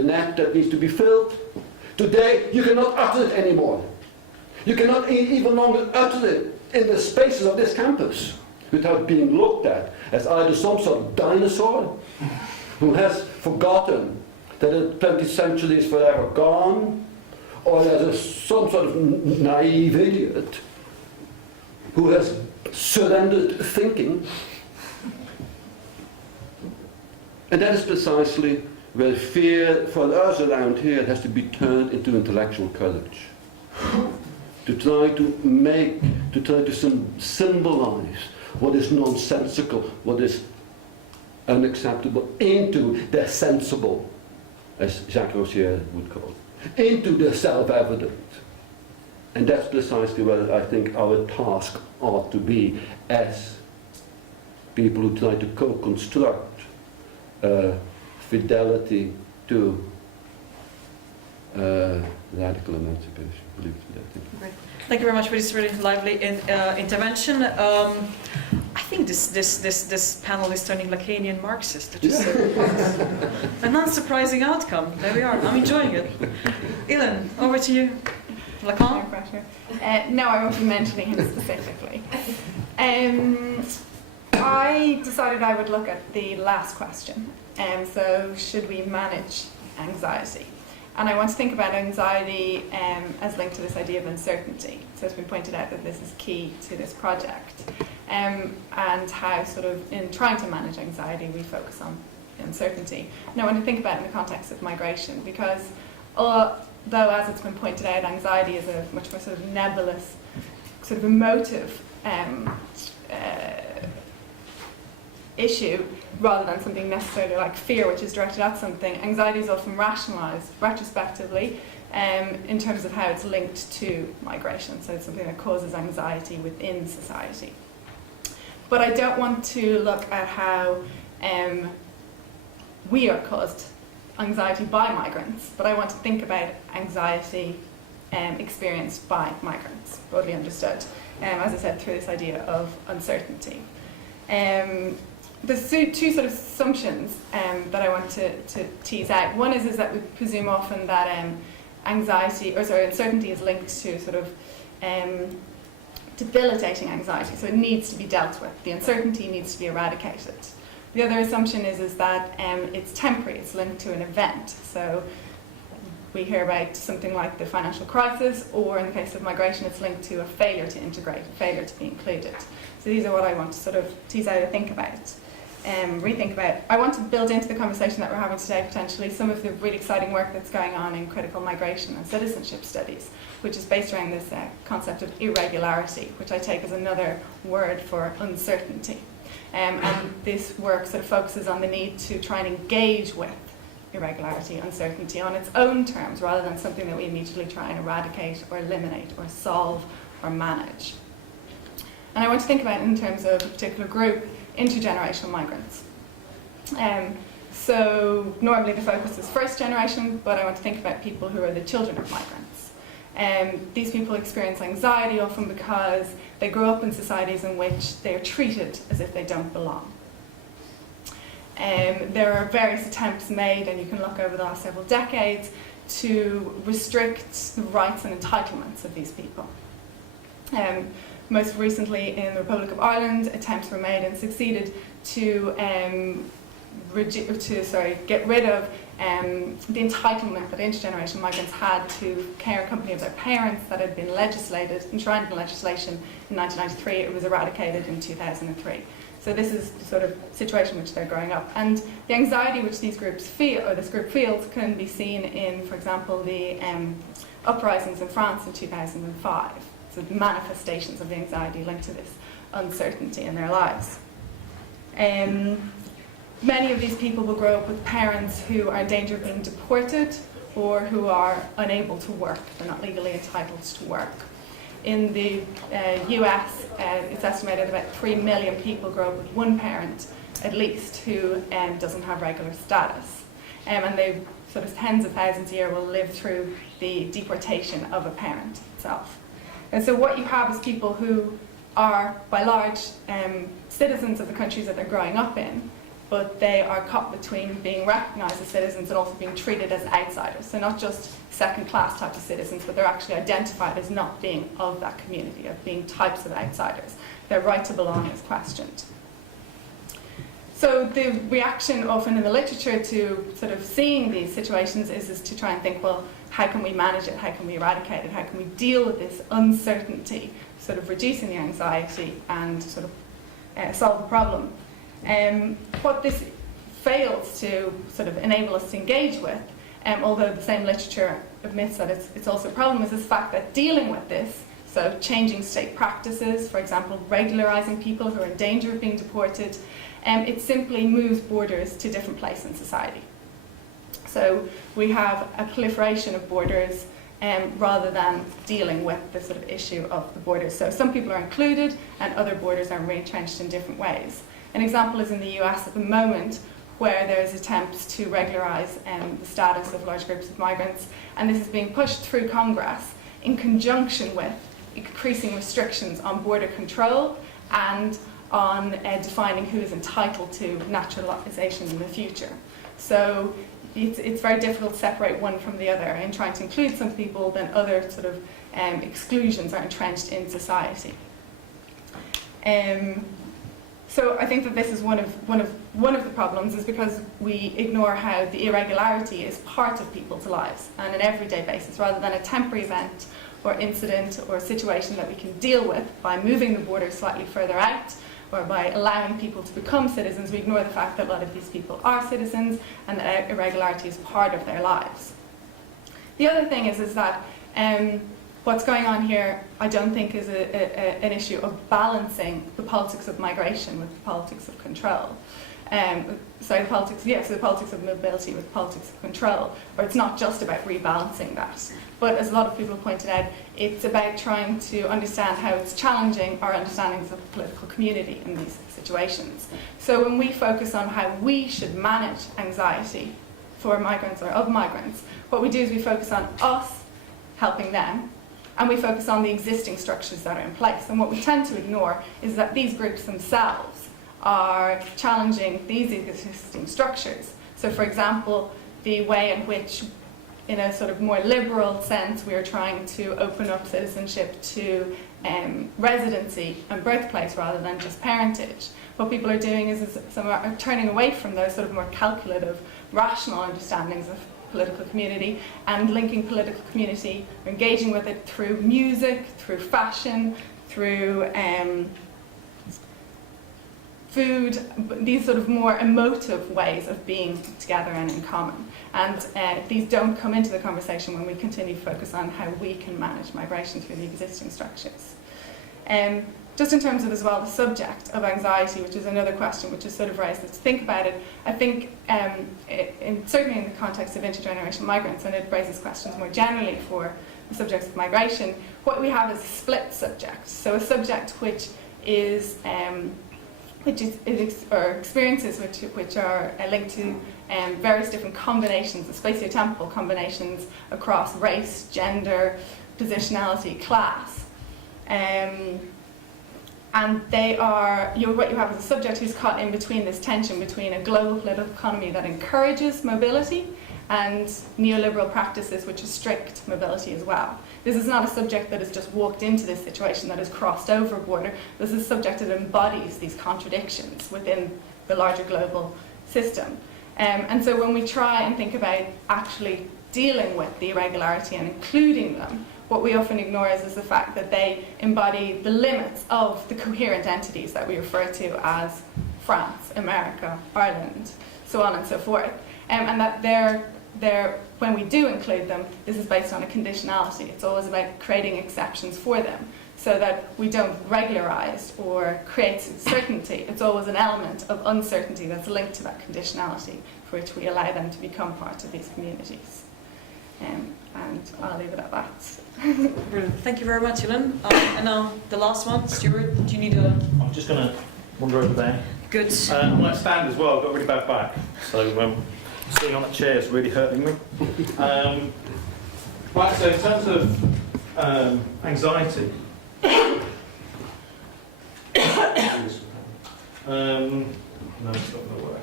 net that needs to be filled. Today, you cannot utter it anymore. You cannot even longer utter it in the spaces of this campus without being looked at as either some sort of dinosaur who has forgotten that the 20th century is forever gone, or as some sort of naive idiot who has surrendered thinking. And that is precisely where fear for us around here has to be turned into intellectual courage. To try to symbolize what is nonsensical, what is unacceptable, into the sensible, as Jacques Rossier would call it, into the self-evident. And that's precisely what I think our task ought to be as people who try to co-construct fidelity to radical emancipation. Believe it or not. Great. Thank you very much for this really lively intervention. I think this panel is turning Lacanian Marxist, which is a non-surprising outcome. There we are. I'm enjoying it. Aoileann, over to you. Lacan? No, I won't be mentioning him specifically. I decided I would look at the last question. So, should we manage anxiety? And I want to think about anxiety as linked to this idea of uncertainty. So it's been pointed out that this is key to this project. And how sort of in trying to manage anxiety we focus on uncertainty. And I want to think about it in the context of migration, because though as it's been pointed out, anxiety is a much more sort of nebulous, sort of emotive issue, rather than something necessarily like fear, which is directed at something. Anxiety is often rationalised retrospectively in terms of how it's linked to migration. So it's something that causes anxiety within society. But I don't want to look at how we are caused anxiety by migrants, but I want to think about anxiety experienced by migrants, broadly understood, as I said, through this idea of uncertainty. There's two sort of assumptions that I want to tease out. One is that we presume often that uncertainty is linked to sort of debilitating anxiety, so it needs to be dealt with. The uncertainty needs to be eradicated. The other assumption is that it's temporary, it's linked to an event. So we hear about something like the financial crisis, or in the case of migration, it's linked to a failure to integrate, a failure to be included. So these are what I want to sort of tease out and think about, rethink about. I want to build into the conversation that we're having today potentially some of the really exciting work that's going on in critical migration and citizenship studies, which is based around this concept of irregularity, which I take as another word for uncertainty. And this work sort of focuses on the need to try and engage with irregularity, uncertainty on its own terms, rather than something that we immediately try and eradicate or eliminate or solve or manage. And I want to think about it in terms of a particular group, intergenerational migrants. So normally the focus is first generation, but I want to think about people who are the children of migrants. These people experience anxiety often because they grow up in societies in which they are treated as if they don't belong. There are various attempts made, and you can look over the last several decades, to restrict the rights and entitlements of these people. Most recently in the Republic of Ireland, attempts were made and succeeded to get rid of the entitlement that intergenerational migrants had to care and company of their parents that had been legislated, enshrined in legislation in 1993. It was eradicated in 2003. So this is the sort of situation in which they're growing up. And the anxiety which these groups feel, or this group feels, can be seen in, for example, the uprisings in France in 2005. So the manifestations of the anxiety linked to this uncertainty in their lives. Many of these people will grow up with parents who are in danger of being deported or who are unable to work. They're not legally entitled to work. In the US, it's estimated about 3 million people grow up with one parent, at least, who doesn't have regular status. And they, sort of tens of thousands a year, will live through the deportation of a parent itself. And so what you have is people who are, by large, citizens of the countries that they're growing up in, but they are caught between being recognised as citizens and also being treated as outsiders. So not just second-class types of citizens, but they're actually identified as not being of that community, of being types of outsiders. Their right to belong is questioned. So the reaction often in the literature to sort of seeing these situations is to try and think, well, how can we manage it? How can we eradicate it? How can we deal with this uncertainty, sort of reducing the anxiety and sort of solve the problem? What this fails to sort of enable us to engage with, although the same literature admits that it's also a problem, is this fact that dealing with this, so changing state practices, for example, regularising people who are in danger of being deported, it simply moves borders to different places in society. So we have a proliferation of borders rather than dealing with the sort of issue of the borders. So some people are included and other borders are re-entrenched in different ways. An example is in the US at the moment, where there's attempts to regularise the status of large groups of migrants, and this is being pushed through Congress in conjunction with increasing restrictions on border control and on defining who is entitled to naturalisation in the future. So it's very difficult to separate one from the other. In trying to include some people, then other sort of exclusions are entrenched in society. So I think that this is one of the problems, is because we ignore how the irregularity is part of people's lives on an everyday basis, rather than a temporary event or incident or situation that we can deal with by moving the border slightly further out or by allowing people to become citizens. We ignore the fact that a lot of these people are citizens and that irregularity is part of their lives. The other thing is that what's going on here, I don't think, is an issue of balancing the politics of migration with the politics of control. The politics of mobility with the politics of control, or it's not just about rebalancing that. But as a lot of people have pointed out, it's about trying to understand how it's challenging our understandings of the political community in these situations. So when we focus on how we should manage anxiety for migrants or of migrants, what we do is we focus on us helping them, and we focus on the existing structures that are in place. And what we tend to ignore is that these groups themselves are challenging these existing structures. So for example, the way in which, in a sort of more liberal sense, we are trying to open up citizenship to residency and birthplace rather than just parentage. What people are doing is some are turning away from those sort of more calculative, rational understandings of political community and linking political community, engaging with it through music, through fashion, through food, these sort of more emotive ways of being together and in common. And these don't come into the conversation when we continue to focus on how we can manage migration through the existing structures. Just in terms of as well the subject of anxiety, which is another question which is sort of raised, to think about it, I think certainly in the context of intergenerational migrants, and it raises questions more generally for the subjects of migration, what we have is a split subject. So a subject which is or experiences which are linked to various different combinations, the spatiotemporal combinations across race, gender, positionality, class. And they are, what you have is a subject who's caught in between this tension between a global political economy that encourages mobility and neoliberal practices which restrict mobility as well. This is not a subject that has just walked into this situation, that has crossed over a border. This is a subject that embodies these contradictions within the larger global system. And so when we try and think about actually dealing with the irregularity and including them, what we often ignore is the fact that they embody the limits of the coherent entities that we refer to as France, America, Ireland, so on and so forth. And that their when we do include them, this is based on a conditionality. It's always about creating exceptions for them, so that we don't regularize or create certainty. It's always an element of uncertainty that's linked to that conditionality, for which we allow them to become part of these communities. And I'll leave it at that. Brilliant. Thank you very much, Aoileann. And now the last one, Stuart. Do you need a? I'm just going to wander over there. Good. I'm going to stand as well. I've got a really bad back, so sitting on a chair is really hurting me. Right. So in terms of anxiety. No, it's not going to work.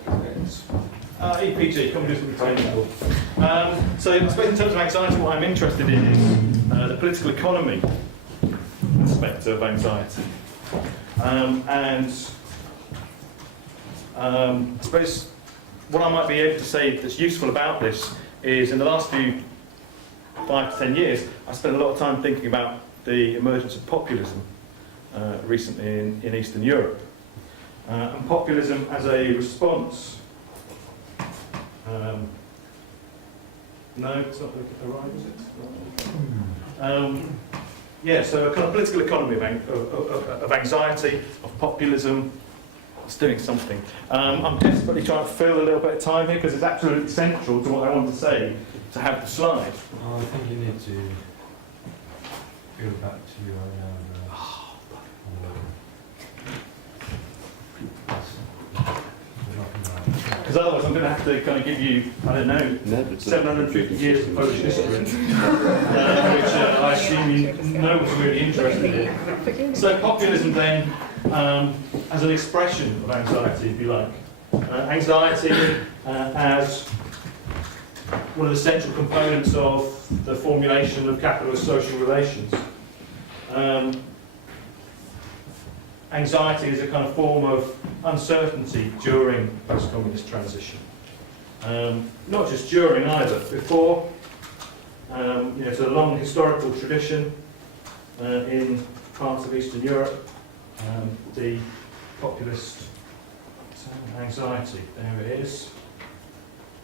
EPG, Communism Attainable. So I suppose in terms of anxiety, what I'm interested in is the political economy aspect of anxiety. I suppose what I might be able to say that's useful about this is in the last 5 to 10 years, I spent a lot of time thinking about the emergence of populism recently in Eastern Europe. And populism as a response. No, it's not right, is it? Yeah, so a kind of political economy of anxiety, of populism. It's doing something. I'm desperately trying to fill a little bit of time here because it's absolutely central to what I want to say to have the slide. I think you need to go back to your Because otherwise I'm going to have to kind of give you, I don't know, 750 years of Polish history, which I assume you know was really interested in. So populism then, as an expression of anxiety, if you like. Anxiety as one of the central components of the formulation of capitalist social relations. Anxiety is a kind of form of uncertainty during post-communist transition. Not just during either, before. It's a long historical tradition in parts of Eastern Europe. The populist anxiety, there it is.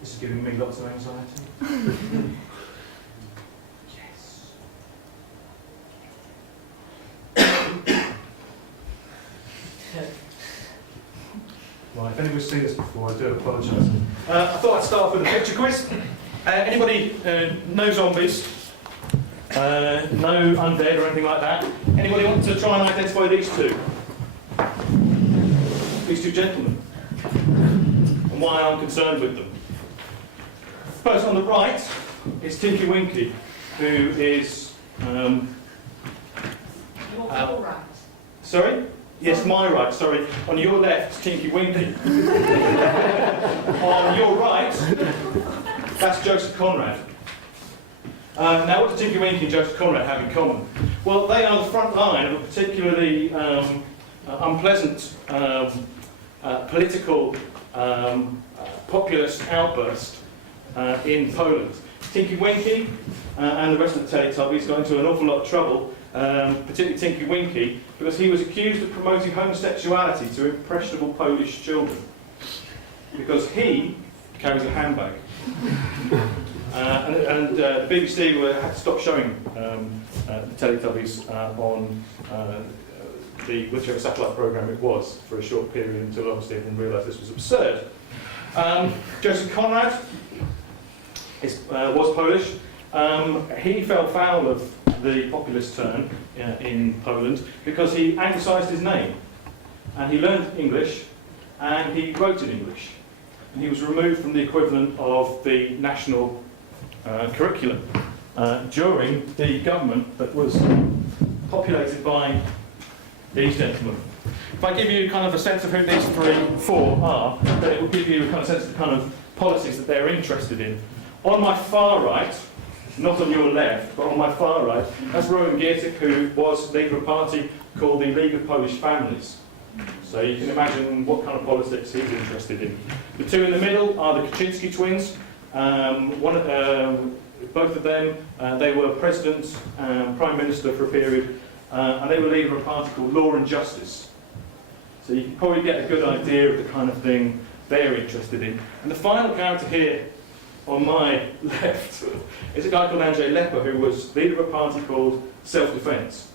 This is giving me lots of anxiety. Right, if anyone's seen this before, I do apologise. I thought I'd start off with a picture quiz. Anybody know zombies? No undead or anything like that? Anybody want to try and identify these two? These two gentlemen? And why I'm concerned with them? First on the right is Tinky Winky, who is... sorry? Yes, my right, sorry. On your left, Tinky Winky. On your right, that's Joseph Conrad. Now, what do Tinky Winky and Joseph Conrad have in common? Well, they are the front line of a particularly unpleasant political populist outburst in Poland. Tinky Winky and the rest of the Teletubbies got into an awful lot of trouble, particularly Tinky Winky, because he was accused of promoting homosexuality to impressionable Polish children. Because he carries a handbag. And the BBC had to stop showing the Teletubbies on whichever satellite programme it was for a short period until obviously everyone realised this was absurd. Joseph Conrad was Polish. He fell foul of the populist turn in Poland because he anglicised his name. And he learned English and he wrote in English. And he was removed from the equivalent of the national curriculum during the government that was populated by these gentlemen. If I give you kind of a sense of who these four are, then it will give you a kind of sense of the kind of policies that they're interested in. On my far right, not on your left, but on my far right, that's Rowan Guittet, who was leader of a party called the League of Polish Families. So you can imagine what kind of politics he's interested in. The two in the middle are the Kaczynski twins. Both of them, they were president and prime minister for a period, and they were leader of a party called Law and Justice. So you can probably get a good idea of the kind of thing they're interested in. And the final character here on my left is a guy called Andrea, who was leader of a party called Self-Defense.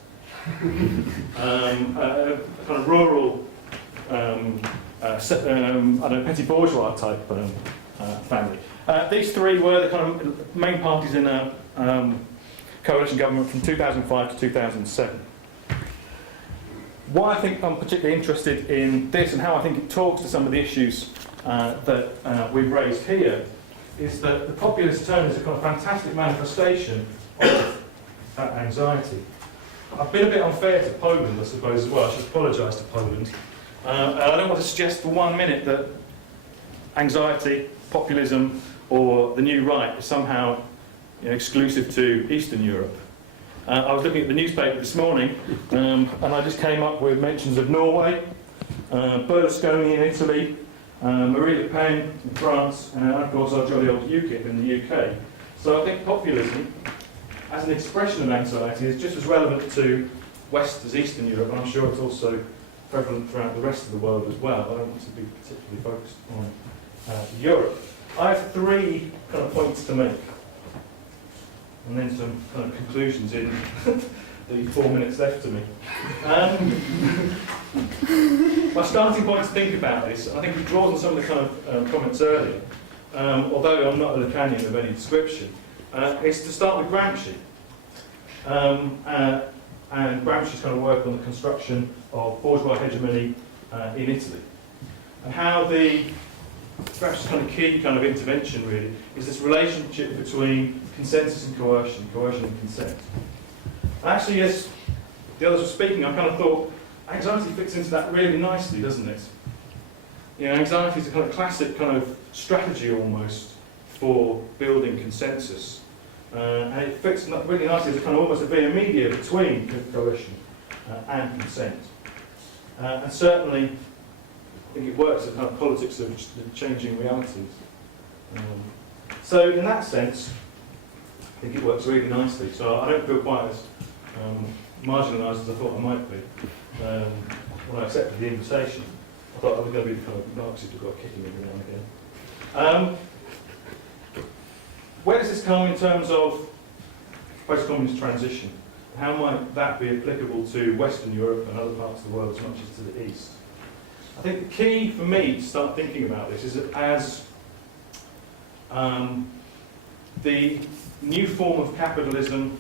A kind of rural, petty bourgeois type family. These three were the kind of main parties in a coalition government from 2005 to 2007. Why I think I'm particularly interested in this and how I think it talks to some of the issues that we've raised here is that the populist turn is a kind of fantastic manifestation of that anxiety. I've been a bit unfair to Poland, I suppose, as well. I should apologise to Poland. I don't want to suggest for 1 minute that anxiety, populism, or the new right is somehow exclusive to Eastern Europe. I was looking at the newspaper this morning, and I just came up with mentions of Norway, Berlusconi in Italy, Marine Le Pen in France, and of course our jolly old UKIP in the UK. So I think populism, as an expression of anxiety, is just as relevant to West as Eastern Europe, and I'm sure it's also prevalent throughout the rest of the world as well. I don't want to be particularly focused on Europe. I have 3 kind of points to make, and then some kind of conclusions in the 4 minutes left to me. My starting point to think about this, I think it draws on some of the kind of comments earlier, although I'm not a Lacanian of any description, is to start with Gramsci. And Gramsci's kind of work on the construction of bourgeois hegemony in Italy. And how Gramsci's kind of key kind of intervention really is this relationship between consensus and coercion and consent. Actually, as the others were speaking, I kind of thought anxiety fits into that really nicely, doesn't it? Anxiety is a kind of classic kind of strategy almost for building consensus. And it fits really nicely as a kind of almost a via media between coercion and consent. And certainly, I think it works as kind of politics of changing realities. So in that sense, I think it works really nicely. So I don't feel quite as marginalised as I thought I might be when I accepted the invitation. I thought I was going to be the kind of Marxist who got kicking every now and again. Where does this come in terms of post-communist transition? How might that be applicable to Western Europe and other parts of the world as much as to the East? I think the key for me to start thinking about this is that as the new form of capitalism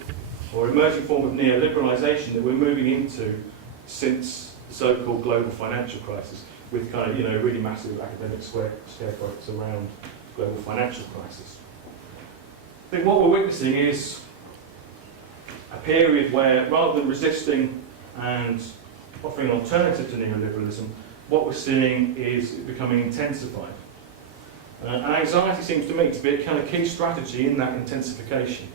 or emerging form of neoliberalisation that we're moving into since the so-called global financial crisis, with kind of really massive academic scarequotes around global financial crisis. I think what we're witnessing is a period where, rather than resisting and offering an alternative to neoliberalism, what we're seeing is it becoming intensified. And anxiety seems to me to be a kind of key strategy in that intensification.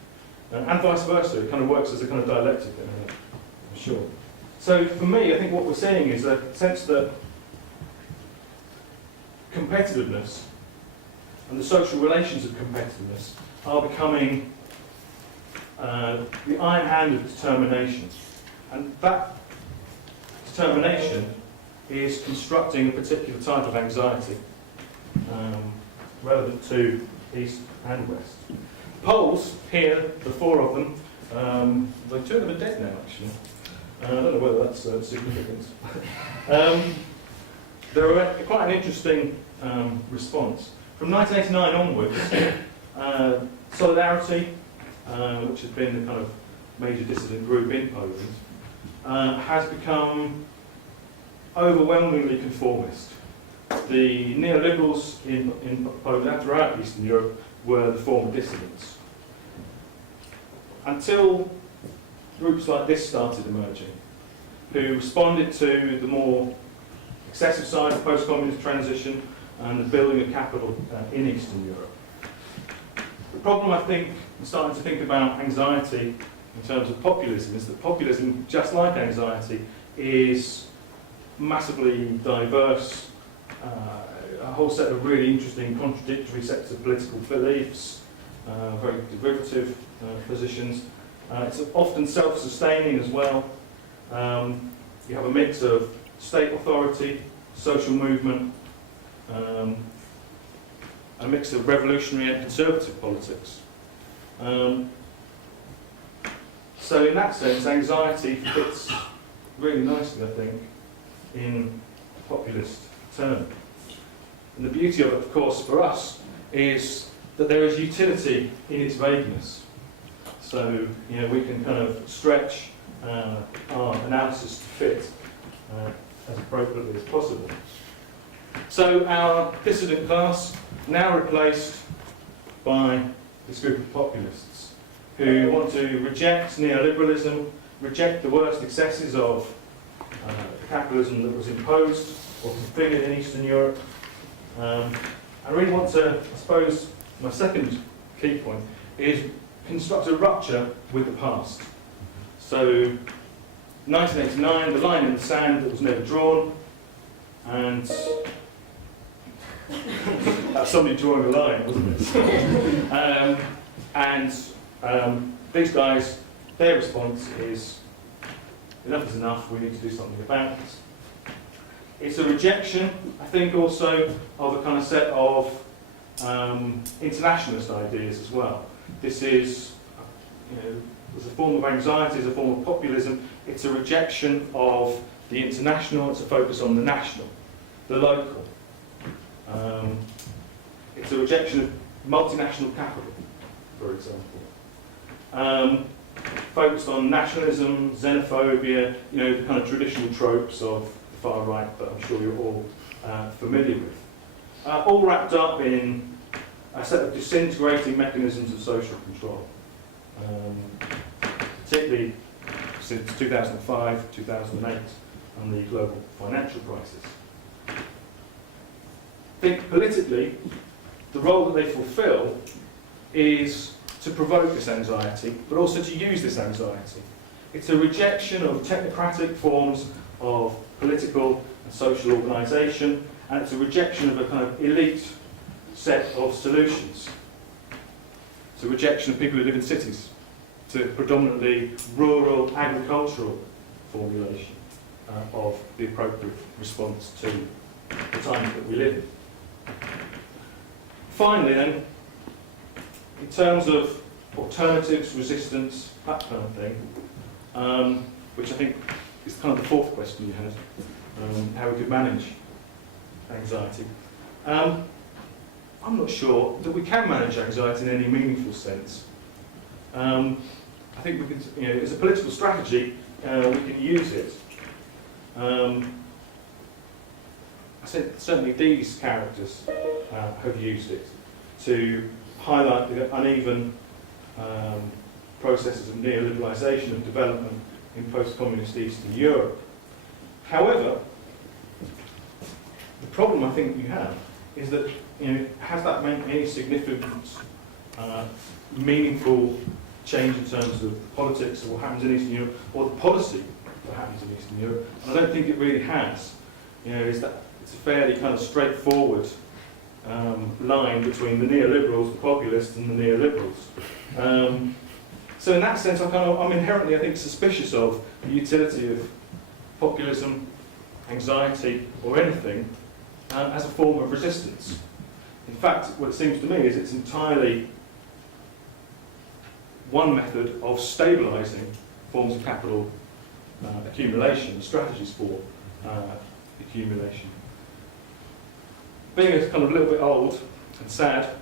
And vice versa, it kind of works as a kind of dialectic, for sure. So for me, I think what we're seeing is a sense that competitiveness and the social relations of competitiveness are becoming the iron hand of determination. And that determination is constructing a particular type of anxiety relevant to East and West. Poles, here, the 4 of them, the 2 of them are dead now, actually. I don't know whether that's significant. There are quite an interesting response. From 1989 onwards, Solidarity, which has been the kind of major dissident group in Poland, has become overwhelmingly conformist. The neoliberals in Poland and throughout Eastern Europe were the former dissidents. Until groups like this started emerging, who responded to the more excessive side of post-communist transition and the building of capital in Eastern Europe. The problem, I think, in starting to think about anxiety in terms of populism is that populism, just like anxiety, is massively diverse, a whole set of really interesting contradictory sets of political beliefs, very derivative positions. It's often self-sustaining as well. You have a mix of state authority, social movement, a mix of revolutionary and conservative politics. So in that sense, anxiety fits really nicely, I think, in populist term. And the beauty of it, of course, for us, is that there is utility in its vagueness. So, you know, we can kind of stretch our analysis to fit as appropriately as possible. So our dissident class, now replaced by this group of populists who want to reject neoliberalism, reject the worst excesses of capitalism that was imposed or configured in Eastern Europe. I really want to, I suppose, my second key point is construct a rupture with the past. So, 1989, the line in the sand that was never drawn, and that's somebody drawing a line, wasn't it? These guys, their response is, enough is enough, we need to do something about it. It's a rejection, I think, also of a kind of set of internationalist ideas as well. This is, you know, there's a form of anxiety, there's a form of populism. It's a rejection of the international, it's a focus on the national, the local. It's a rejection of multinational capital, for example. Focused on nationalism, xenophobia, you know, the kind of traditional tropes of the far right that I'm sure you're all familiar with. All wrapped up in a set of disintegrating mechanisms of social control. Particularly since 2005, 2008 and the global financial crisis. I think politically, the role that they fulfill is to provoke this anxiety, but also to use this anxiety. It's a rejection of technocratic forms of political and social organisation, and it's a rejection of a kind of elite set of solutions. It's a rejection of people who live in cities, to predominantly rural agricultural formulation of the appropriate response to the times that we live in. Finally then, in terms of alternatives, resistance, that kind of thing, which I think is kind of the fourth question you had, how we could manage anxiety. I'm not sure that we can manage anxiety in any meaningful sense. I think we can, you know, as a political strategy, we can use it. I said certainly these characters have used it to highlight the uneven processes of neoliberalisation and development in post-communist Eastern Europe. However, the problem I think you have is that, you know, has that made any significant, meaningful change in terms of politics of what happens in Eastern Europe, or the policy of what happens in Eastern Europe? And I don't think it really has. You know, it's a fairly kind of straightforward line between the neoliberals, the populists, and the neoliberals. So in that sense, I'm inherently, I think, suspicious of the utility of populism, anxiety, or anything as a form of resistance. In fact, what it seems to me is it's entirely one method of stabilising forms of capital accumulation, strategies for accumulation. Being a kind of little bit old and sad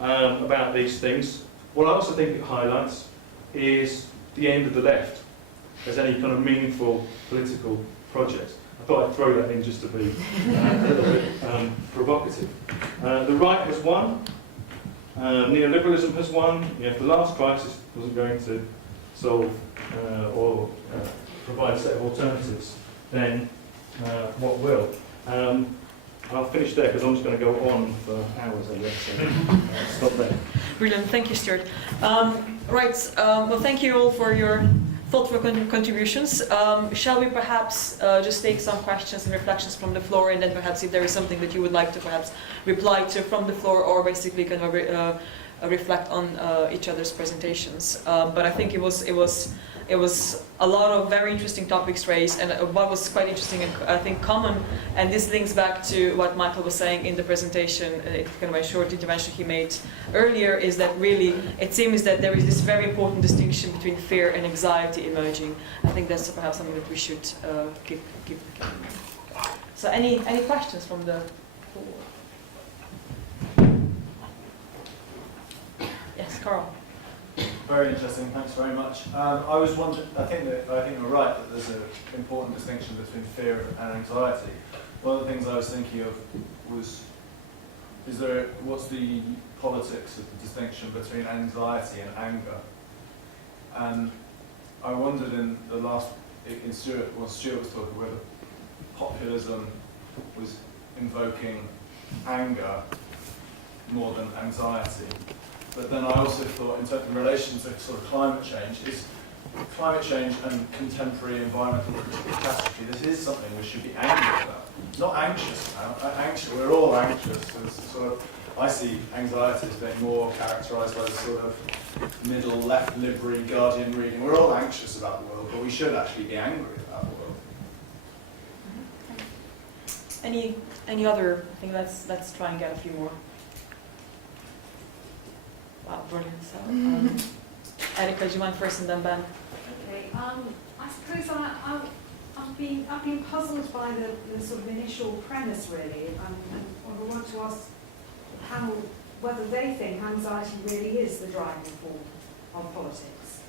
about these things, what I also think it highlights is the end of the left as any kind of meaningful political project. I thought I'd throw that in just to be a little bit provocative. The right has won, neoliberalism has won. You know, if the last crisis wasn't going to solve or provide a set of alternatives, then what will? I'll finish there because I'm just going to go on for hours, I guess, so stop there. Brilliant, thank you, Stuart. Right, well, thank you all for your thoughtful contributions. Shall we perhaps just take some questions and reflections from the floor, and then perhaps if there is something that you would like to perhaps reply to from the floor, or basically kind of reflect on each other's presentations. But I think it was it was a lot of very interesting topics raised, and what was quite interesting and I think common, and this links back to what Michael was saying in the presentation, kind of a short intervention he made earlier, is that really it seems that there is this very important distinction between fear and anxiety emerging. I think that's perhaps something that we should keep in mind. So any questions from the floor? Yes, Carl. Very interesting. Thanks very much. I was wondering. I think you're right that there's an important distinction between fear and anxiety. One of the things I was thinking of was, what's the politics of the distinction between anxiety and anger? And I wondered in Stuart was talking whether populism was invoking anger more than anxiety. But then I also thought, in relation to sort of climate change and contemporary environmental catastrophe, this is something we should be angry about. Not anxious about. We're all anxious. I see anxiety as being more characterised by the sort of middle left liberal Guardian reading. We're all anxious about the world, but we should actually be angry about the world. Any other? I think let's try and get a few more. Wow, brilliant. So, Erika, do you want first and then Ben? Okay. I suppose I've been puzzled by the sort of initial premise, really, and I want to ask the panel whether they think anxiety really is the driving force of politics.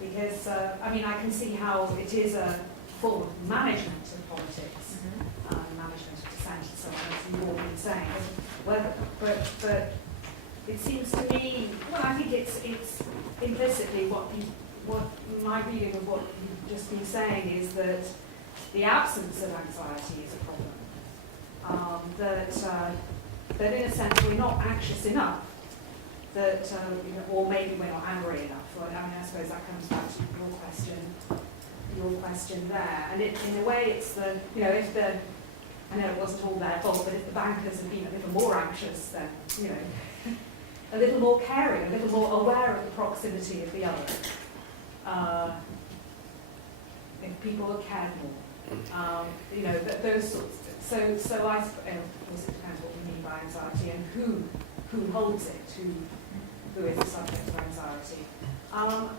Because, I can see how it is a form of management of politics, management of dissent and so on, as you've all been saying. But it seems to me, well, I think it's implicitly what my reading of what you've just been saying is that the absence of anxiety is a problem. That in a sense we're not anxious enough. That or maybe we're not angry enough. Well, I suppose that comes back to your question there. And in a way, it's I know it wasn't all their fault, but if the bankers had been a little more anxious, then a little more caring, a little more aware of the proximity of the other. If people had cared more, those sorts. So I suppose it depends what we mean by anxiety and who holds it, who is the subject of anxiety. And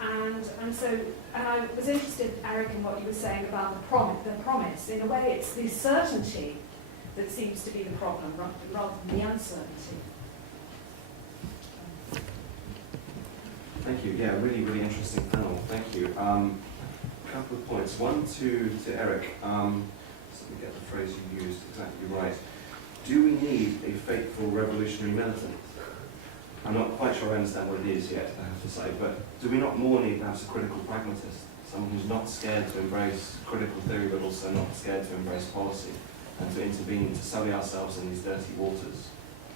I was interested, Eric, in what you were saying about the promise. In a way, it's the certainty that seems to be the problem, rather than the uncertainty. Thank you. Yeah, really, really interesting panel. Thank you. A couple of points. One to Eric. Let me get the phrase you used exactly right. Do we need a faithful revolutionary militant? I'm not quite sure I understand what it is yet, I have to say, but do we not more need perhaps a critical pragmatist? Someone who's not scared to embrace critical theory, but also not scared to embrace policy, and to intervene, to sully ourselves in these dirty waters,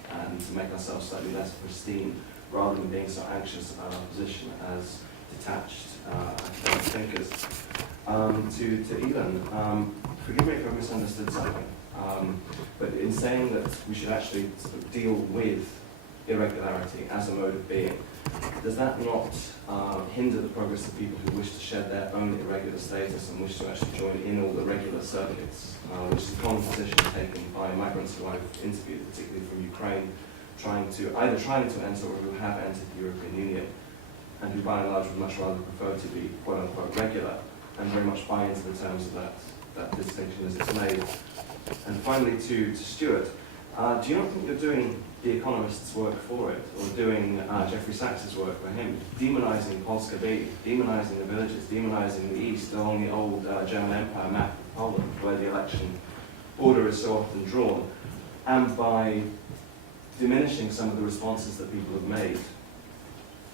and to make ourselves slightly less pristine, rather than being so anxious about our position as detached academic thinkers. To Aoileann, forgive me if I misunderstood something, but in saying that we should actually sort of deal with irregularity as a mode of being, does that not hinder the progress of people who wish to shed their own irregular status and wish to actually join in all the regular circuits, which is a common position taken by migrants who I've interviewed, particularly from Ukraine, either trying to enter or who have entered the European Union, and who by and large would much rather prefer to be quote-unquote regular, and very much buy into the terms of that distinction as it's made. And finally to Stuart, do you not think you're doing The Economist's work for it, or doing Jeffrey Sachs's work for him, demonising Polska B, demonising the villages, demonising the East along the old German Empire map of Poland, where the election order is so often drawn, and by diminishing some of the responses that people have made?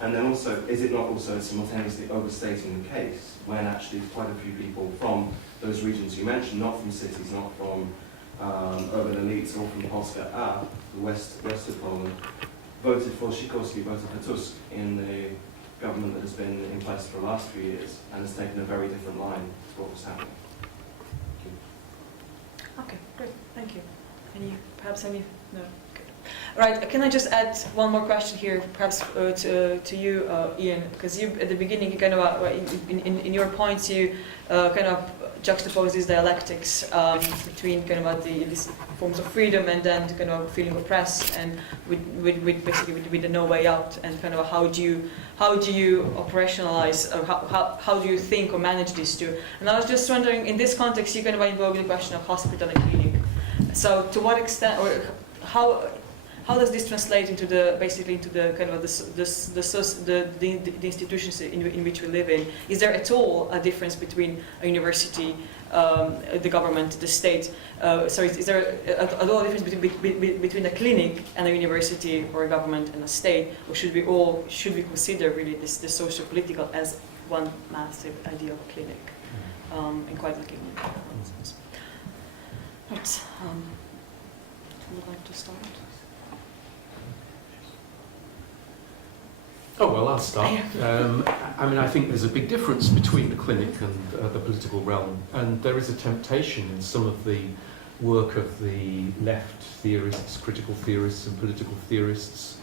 And then also, is it not also simultaneously overstating the case, when actually quite a few people from those regions you mentioned, not from cities, not from urban elites, or from Polska A, the west of Poland, voted for Sikorski, voted for Tusk in the government that has been in place for the last few years, and has taken a very different line to what was happening? Okay, great, thank you. Perhaps any? No. Good. Right, can I just add one more question here, perhaps to you, Ian, because you, at the beginning, you kind of, in your points, you kind of juxtapose these dialectics between kind of these forms of freedom and then kind of feeling oppressed, and with basically with the no way out, and kind of how do you operationalize, or how do you think or manage these two? And I was just wondering, in this context, you kind of invoke the question of hospital and clinic. So to what extent, or how does this translate into the kind of the institutions in which we live in? Is there at all a difference between a university, the government, the state? Is there at all a difference between a clinic and a university, or a government and a state? Or should we consider really this socio-political as one massive idea of a clinic, and quite like a sense? Right. Who would like to start? Oh, well, I'll start. I mean, I think there's a big difference between the clinic and the political realm, and there is a temptation in some of the work of the left theorists, critical theorists and political theorists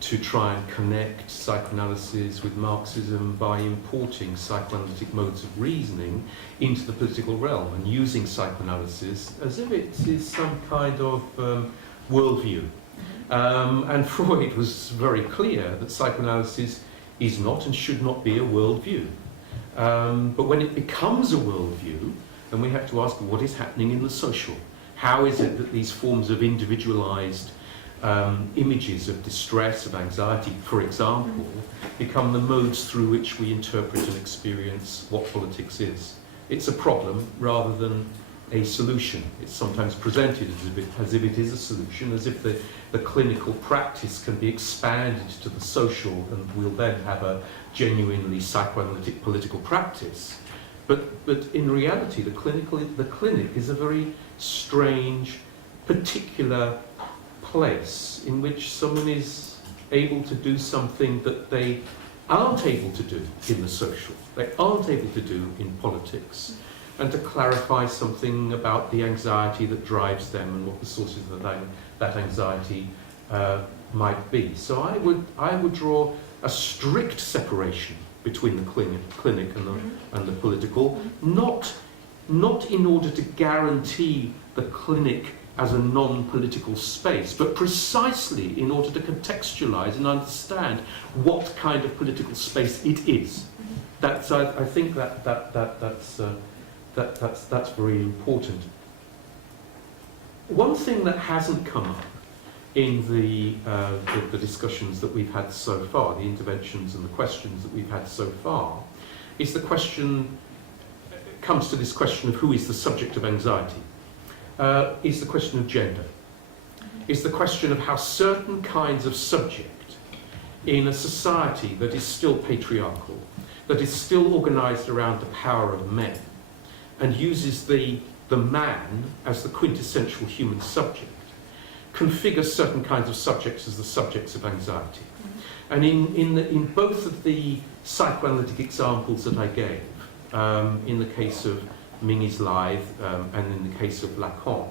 to try and connect psychoanalysis with Marxism by importing psychoanalytic modes of reasoning into the political realm and using psychoanalysis as if it is some kind of worldview. And Freud was very clear that psychoanalysis is not and should not be a worldview. But when it becomes a worldview, then we have to ask what is happening in the social. How is it that these forms of individualized images of distress, of anxiety, for example, become the modes through which we interpret and experience what politics is? It's a problem rather than a solution. It's sometimes presented as if it is a solution, as if the clinical practice can be expanded to the social and we'll then have a genuinely psychoanalytic political practice. But in reality, the clinic is a very strange, particular place in which someone is able to do something that they aren't able to do in the social, they aren't able to do in politics, and to clarify something about the anxiety that drives them and what the sources of that anxiety might be. So I would draw a strict separation between the clinic and the political, not in order to guarantee the clinic as a non-political space, but precisely in order to contextualize and understand what kind of political space it is. I think that's very important. One thing that hasn't come up in the discussions that we've had so far, the interventions and the questions that we've had so far, is comes to this question of who is the subject of anxiety. Is the question of gender. Is the question of how certain kinds of subject in a society that is still patriarchal, that is still organised around the power of men, and uses the man as the quintessential human subject, configure certain kinds of subjects as the subjects of anxiety. And in both of the psychoanalytic examples that I gave, in the case of Ming's Life and in the case of Lacan,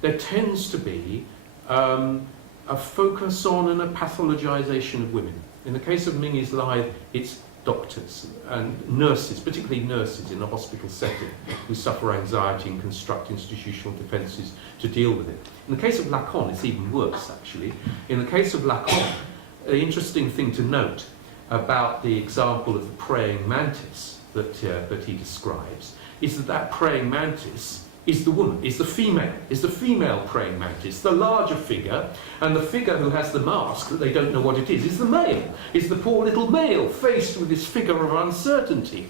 there tends to be a focus on and a pathologization of women. In the case of Ming's Life, it's doctors and nurses, particularly nurses in a hospital setting, who suffer anxiety and construct institutional defences to deal with it. In the case of Lacan, it's even worse, actually. In the case of Lacan, the interesting thing to note about the example of the praying mantis that he describes is that praying mantis is the woman, is the female praying mantis, the larger figure, and the figure who has the mask that they don't know what it is the male, is the poor little male faced with this figure of uncertainty.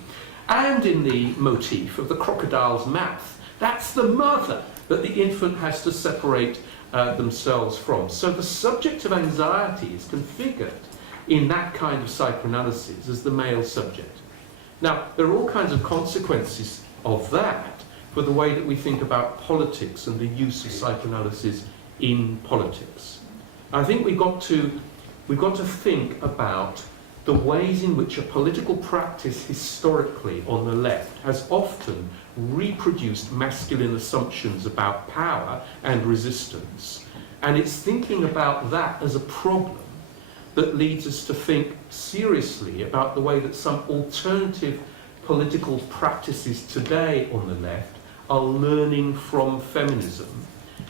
And in the motif of the crocodile's mouth, that's the mother that the infant has to separate themselves from. So the subject of anxiety is configured in that kind of psychoanalysis as the male subject. Now, there are all kinds of consequences of that for the way that we think about politics and the use of psychoanalysis in politics. I think we've got to think about the ways in which a political practice historically on the left has often reproduced masculine assumptions about power and resistance And it's thinking about that as a problem that leads us to think seriously about the way that some alternative political practices today on the left are learning from feminism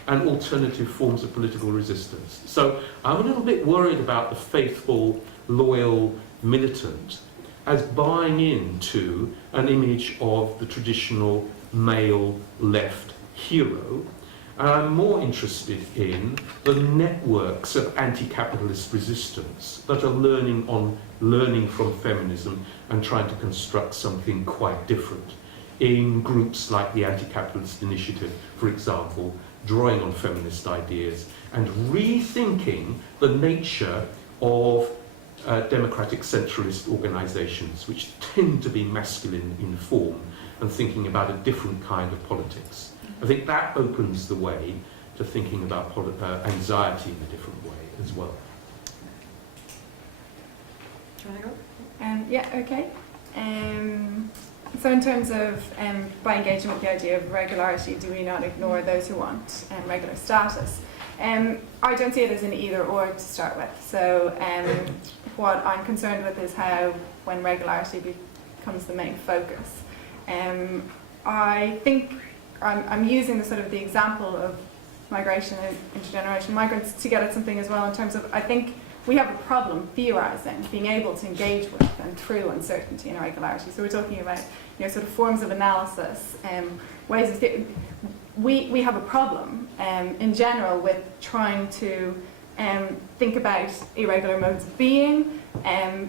and alternative forms of political resistance. So I'm a little bit worried about the faithful, loyal militant as buying into an image of the traditional male left hero. And I'm more interested in the networks of anti-capitalist resistance that are learning from feminism and trying to construct something quite different. In groups like the Anti-Capitalist Initiative, for example, drawing on feminist ideas and rethinking the nature of democratic centralist organisations, which tend to be masculine in form, and thinking about a different kind of politics. I think that opens the way to thinking about anxiety in a different way as well. Do you want to go? Yeah, okay. So in terms of by engaging with the idea of regularity, do we not ignore those who want regular status? I don't see it as an either or to start with. So what I'm concerned with is how, when regularity becomes the main focus. I think I'm using the example of migration and intergenerational migrants to get at something as well in terms of, I think we have a problem theorising, being able to engage with and through uncertainty and irregularity. So we're talking about forms of analysis, ways of we have a problem in general with trying to think about irregular modes of being,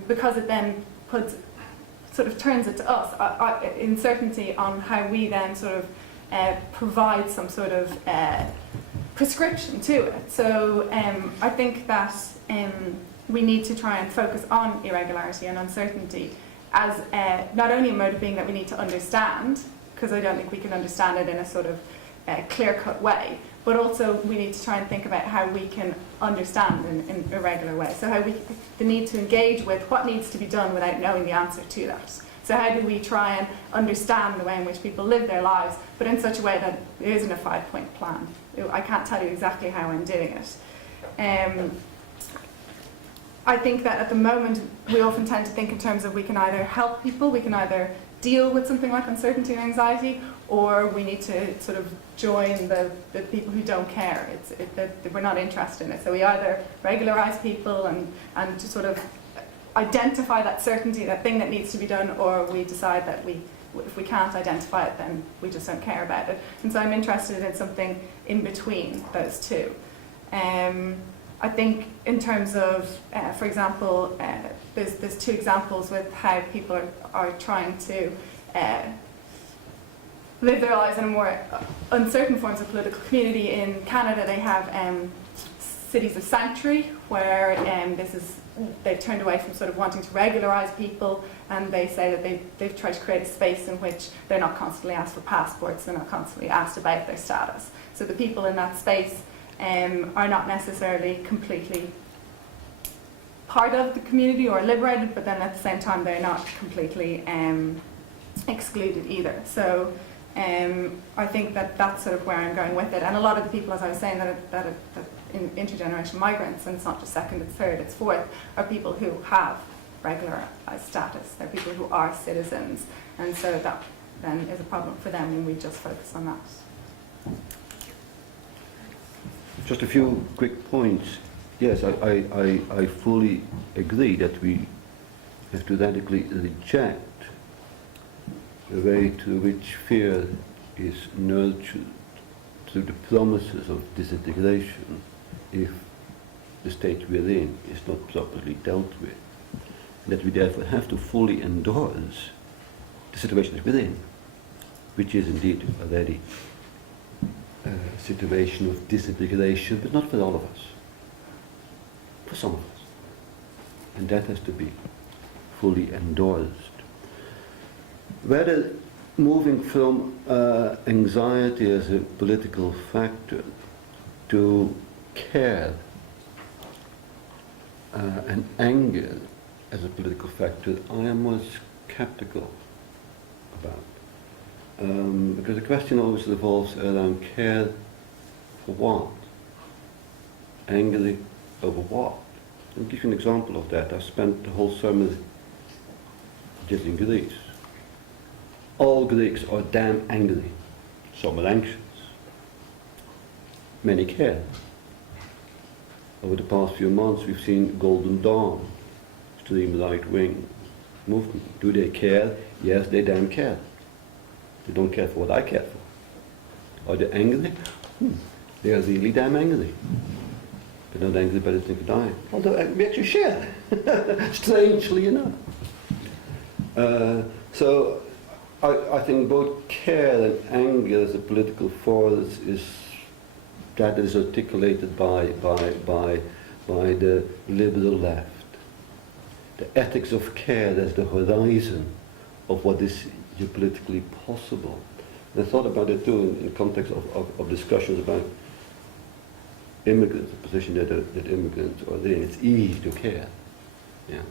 because it then turns it to us uncertainty on how we then provide some sort of prescription to it. So I think that we need to try and focus on irregularity and uncertainty as not only a mode of being that we need to understand, because I don't think we can understand it in a clear-cut way, but also we need to try and think about how we can understand in a regular way. So the need to engage with what needs to be done without knowing the answer to that. So how do we try and understand the way in which people live their lives, but in such a way that there isn't a 5-point plan. I can't tell you exactly how I'm doing it. I think that at the moment we often tend to think in terms of we can either help people, we can either deal with something like uncertainty and anxiety, or we need to join the people who don't care. We're not interested in it. So we either regularise people and to identify that certainty, that thing that needs to be done, or we decide that if we can't identify it, then we just don't care about it. And so I'm interested in something in between those two. I think in terms of, for example, there's two examples with how people are trying to live their lives in a more uncertain forms of political community. In Canada, they have cities of sanctuary, where they've turned away from wanting to regularise people, and they say that they've tried to create a space in which they're not constantly asked for passports, they're not constantly asked about their status. So the people in that space are not necessarily completely part of the community or liberated, but then at the same time they're not completely excluded either. So I think that's where I'm going with it. And a lot of the people, as I was saying, that in intergenerational migrants, and it's not just second, it's third, it's fourth, are people who have regularised status. They're people who are citizens, and so that then is a problem for them when we just focus on that. Just a few quick points. Yes, I fully agree that we have to radically reject the way to which fear is nurtured through the promises of disintegration if the state we're in is not properly dealt with. And that we therefore have to fully endorse the situation that we're in, which is indeed already a situation of disintegration, but not for all of us, for some of us. And that has to be fully endorsed. Whether moving from anxiety as a political factor to care and anger as a political factor, I am more skeptical about. Because the question always revolves around care for what? Angry over what? I'll give you an example of that. I spent the whole sermon just in Greece. All Greeks are damn angry. Some are anxious. Many care. Over the past few months we've seen Golden Dawn, extreme right-wing movement. Do they care? Yes, they damn care. They don't care for what I care for. Are they angry? They are really damn angry. They're not angry by the thing that I am. Although we actually share, strangely enough. So I think both care and anger as a political force is articulated by the liberal left. The ethics of care as the horizon of what is politically possible. And I thought about it too in context of discussions about immigrants, the position that immigrants are in. It's easy to care. Yeah.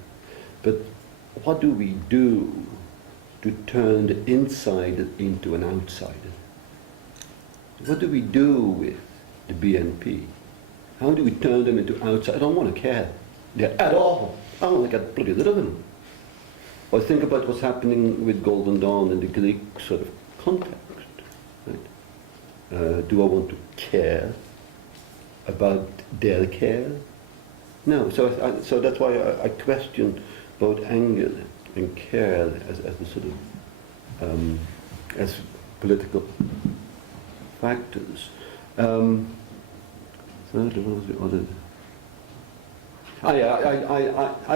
But what do we do to turn the insider into an outsider? What do we do with the BNP? How do we turn them into outsiders? I don't want to care at all. I want to get bloody rid of them. Or think about what's happening with Golden Dawn in the Greek sort of context. Right? Do I want to care about their care? No. So that's why I question both anger and care as a sort of as political factors. I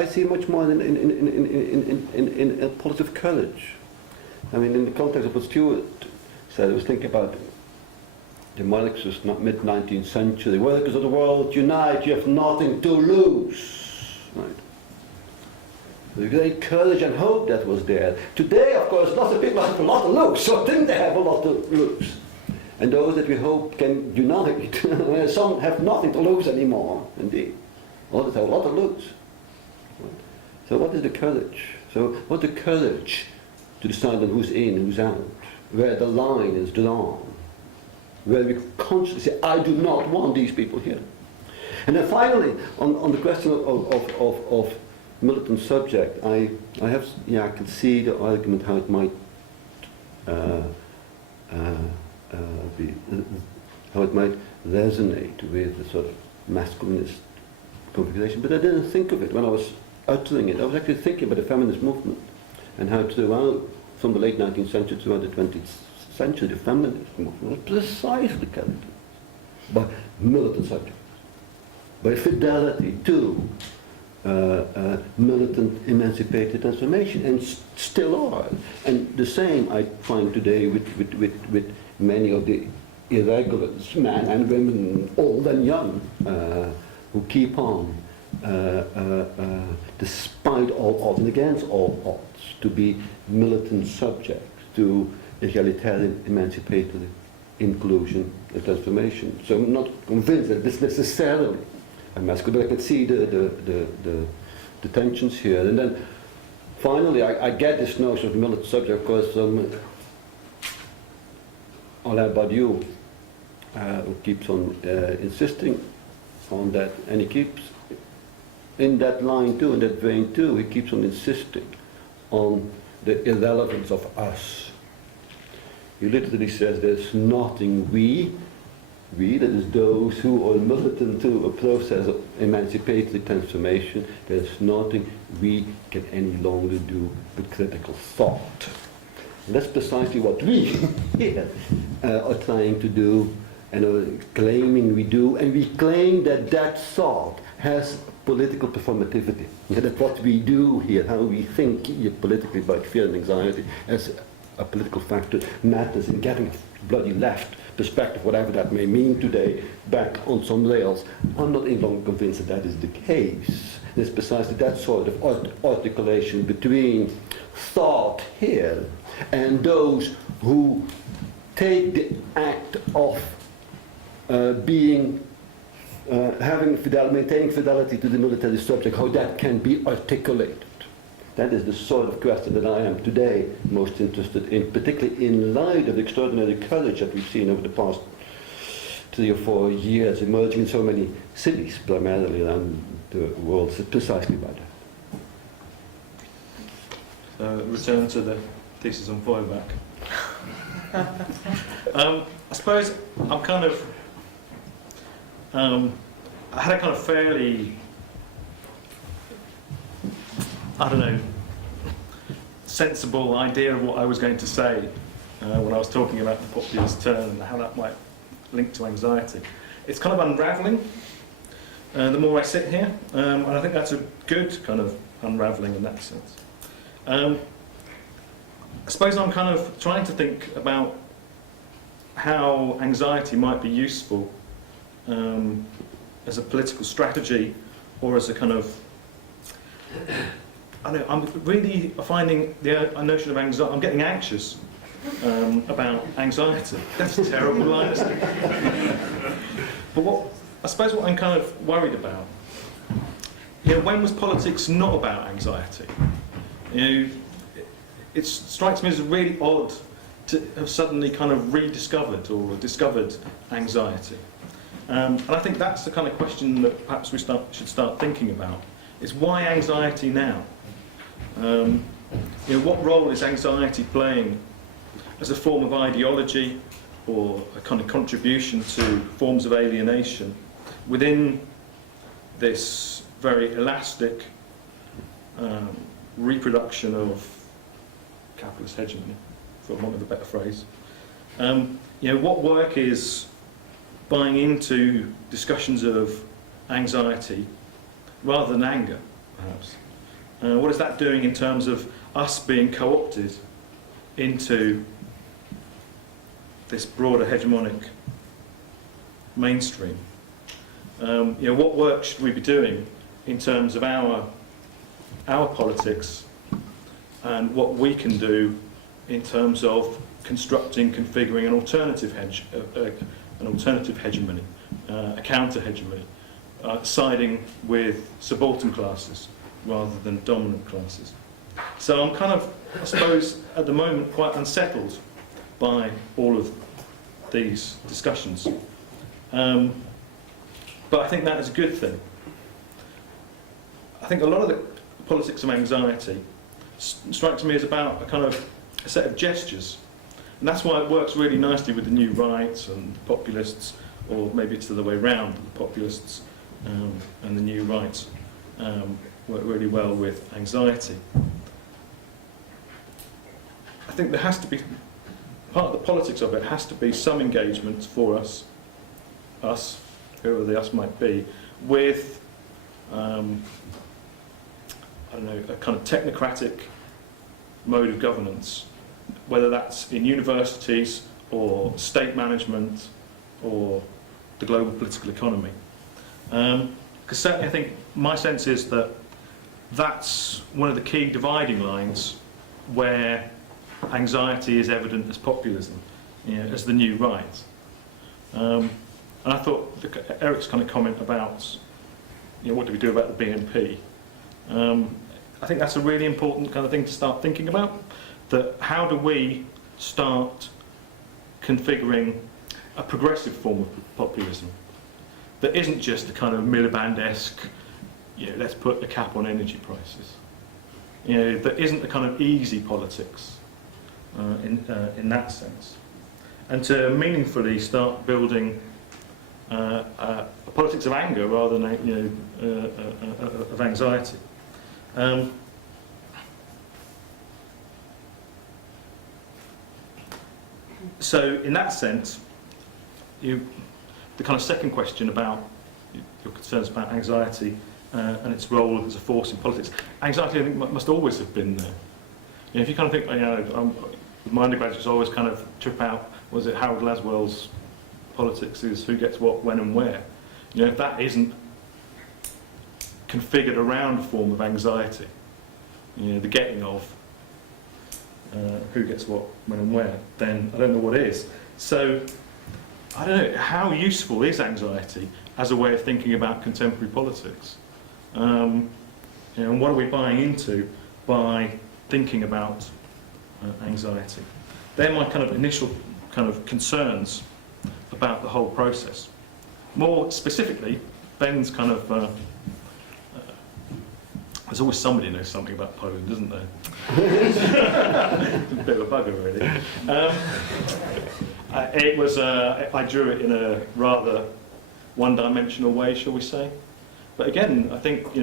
see much more in a politics of courage. I mean, in the context of what Stuart said, I was thinking about the Marxist mid-19th century. Workers of the world, unite, you have nothing to lose. Right? The great courage and hope that was there. Today, of course, lots of people have a lot to lose, so I think they have a lot to lose. And those that we hope can unite, some have nothing to lose anymore, indeed. Others have a lot to lose. So what is the courage? So what's the courage to decide on who's in, who's out, where the line is drawn, where we consciously say, I do not want these people here. And then finally, on the question of militant subject, I can see the argument how it might how it might resonate with the sort of masculinist configuration, but I didn't think of it when I was uttering it. I was actually thinking about the feminist movement and how throughout, from the late 19th century throughout the 20th century, the feminist movement was precisely characterized by militant subjects, by fidelity to militant emancipated transformation, and still are. And the same I find today with many of the irregulars, men and women, old and young, who keep on, despite all odds and against all odds, to be militant subjects to egalitarian, emancipatory inclusion and transformation. So I'm not convinced that this necessarily a masculine, but I can see the tensions here. And then finally, I get this notion of militant subject, of course, from Alain Badiou, who keeps on insisting on that, and he keeps in that line too, in that vein too, he keeps on insisting on the irrelevance of us. He literally says there's nothing we, that is those who are militant to a process of emancipatory transformation, there's nothing we can any longer do with critical thought. And that's precisely what we here are trying to do and are claiming we do, and we claim that that thought has political performativity. That what we do here, how we think politically about fear and anxiety as a political factor, matters in getting a bloody left perspective, whatever that may mean today, back on some rails. I'm not any longer convinced that that is the case. It's precisely that sort of articulation between thought here and those who take the act of maintaining fidelity to the military subject, how that can be articulated. That is the sort of question that I am today most interested in, particularly in light of the extraordinary courage that we've seen over the past 3 or 4 years, emerging in so many cities primarily around the world, precisely by that. Return to the thesis on Feuerbach. I suppose I'm kind of, I had a kind of fairly, I don't know, sensible idea of what I was going to say when I was talking about the populist turn and how that might link to anxiety. It's kind of unravelling the more I sit here, and I think that's a good kind of unravelling in that sense. I suppose I'm kind of trying to think about how anxiety might be useful as a political strategy or as a kind of, I don't know, I'm really finding the notion of anxiety, I'm getting anxious about anxiety. That's a terrible line, isn't it? But I suppose what I'm kind of worried about, when was politics not about anxiety? It strikes me as really odd to have suddenly kind of rediscovered or discovered anxiety. And I think that's the kind of question that perhaps we should start thinking about, is why anxiety now? What role is anxiety playing as a form of ideology or a kind of contribution to forms of alienation within this very elastic reproduction of capitalist hegemony, for want of a better phrase. What work is buying into discussions of anxiety rather than anger, perhaps? What is that doing in terms of us being co-opted into this broader hegemonic mainstream? What work should we be doing in terms of our politics and what we can do in terms of constructing, configuring an alternative hegemony, a counter-hegemony, siding with subaltern classes rather than dominant classes. So I'm kind of, I suppose, at the moment quite unsettled by all of these discussions. But I think that is a good thing. I think a lot of the politics of anxiety strikes me as about a kind of a set of gestures. And that's why it works really nicely with the new right and the populists, or maybe it's the other way around, the populists and the new right work really well with anxiety. I think there has to be, part of the politics of it has to be some engagement for us, whoever the us might be, with I don't know, a kind of technocratic mode of governance, whether that's in universities or state management or the global political economy. Because certainly I think my sense is that that's one of the key dividing lines where anxiety is evident as populism, as the new right. And I thought Eric's kind of comment about what do we do about the BNP? I think that's a really important kind of thing to start thinking about. That how do we start configuring a progressive form of populism that isn't just a kind of Miliband-esque, let's put a cap on energy prices. That isn't a kind of easy politics in that sense. And to meaningfully start building a politics of anger rather than of anxiety. So in that sense, the kind of second question about your concerns about anxiety and its role as a force in politics. Anxiety, I think, must always have been there. If you kind of think, with my undergraduates, I always kind of trip out, was it Harold Laswell's politics is who gets what, when and where? If that isn't configured around a form of anxiety, the getting of who gets what, when and where, then I don't know what is. So, I don't know, how useful is anxiety as a way of thinking about contemporary politics? And what are we buying into by thinking about anxiety? They're my kind of initial kind of concerns about the whole process. More specifically, Ben's kind of there's always somebody who knows something about Poland, isn't there? It's a bit of a bugger, really. It was I drew it in a rather one-dimensional way, shall we say? But again, I think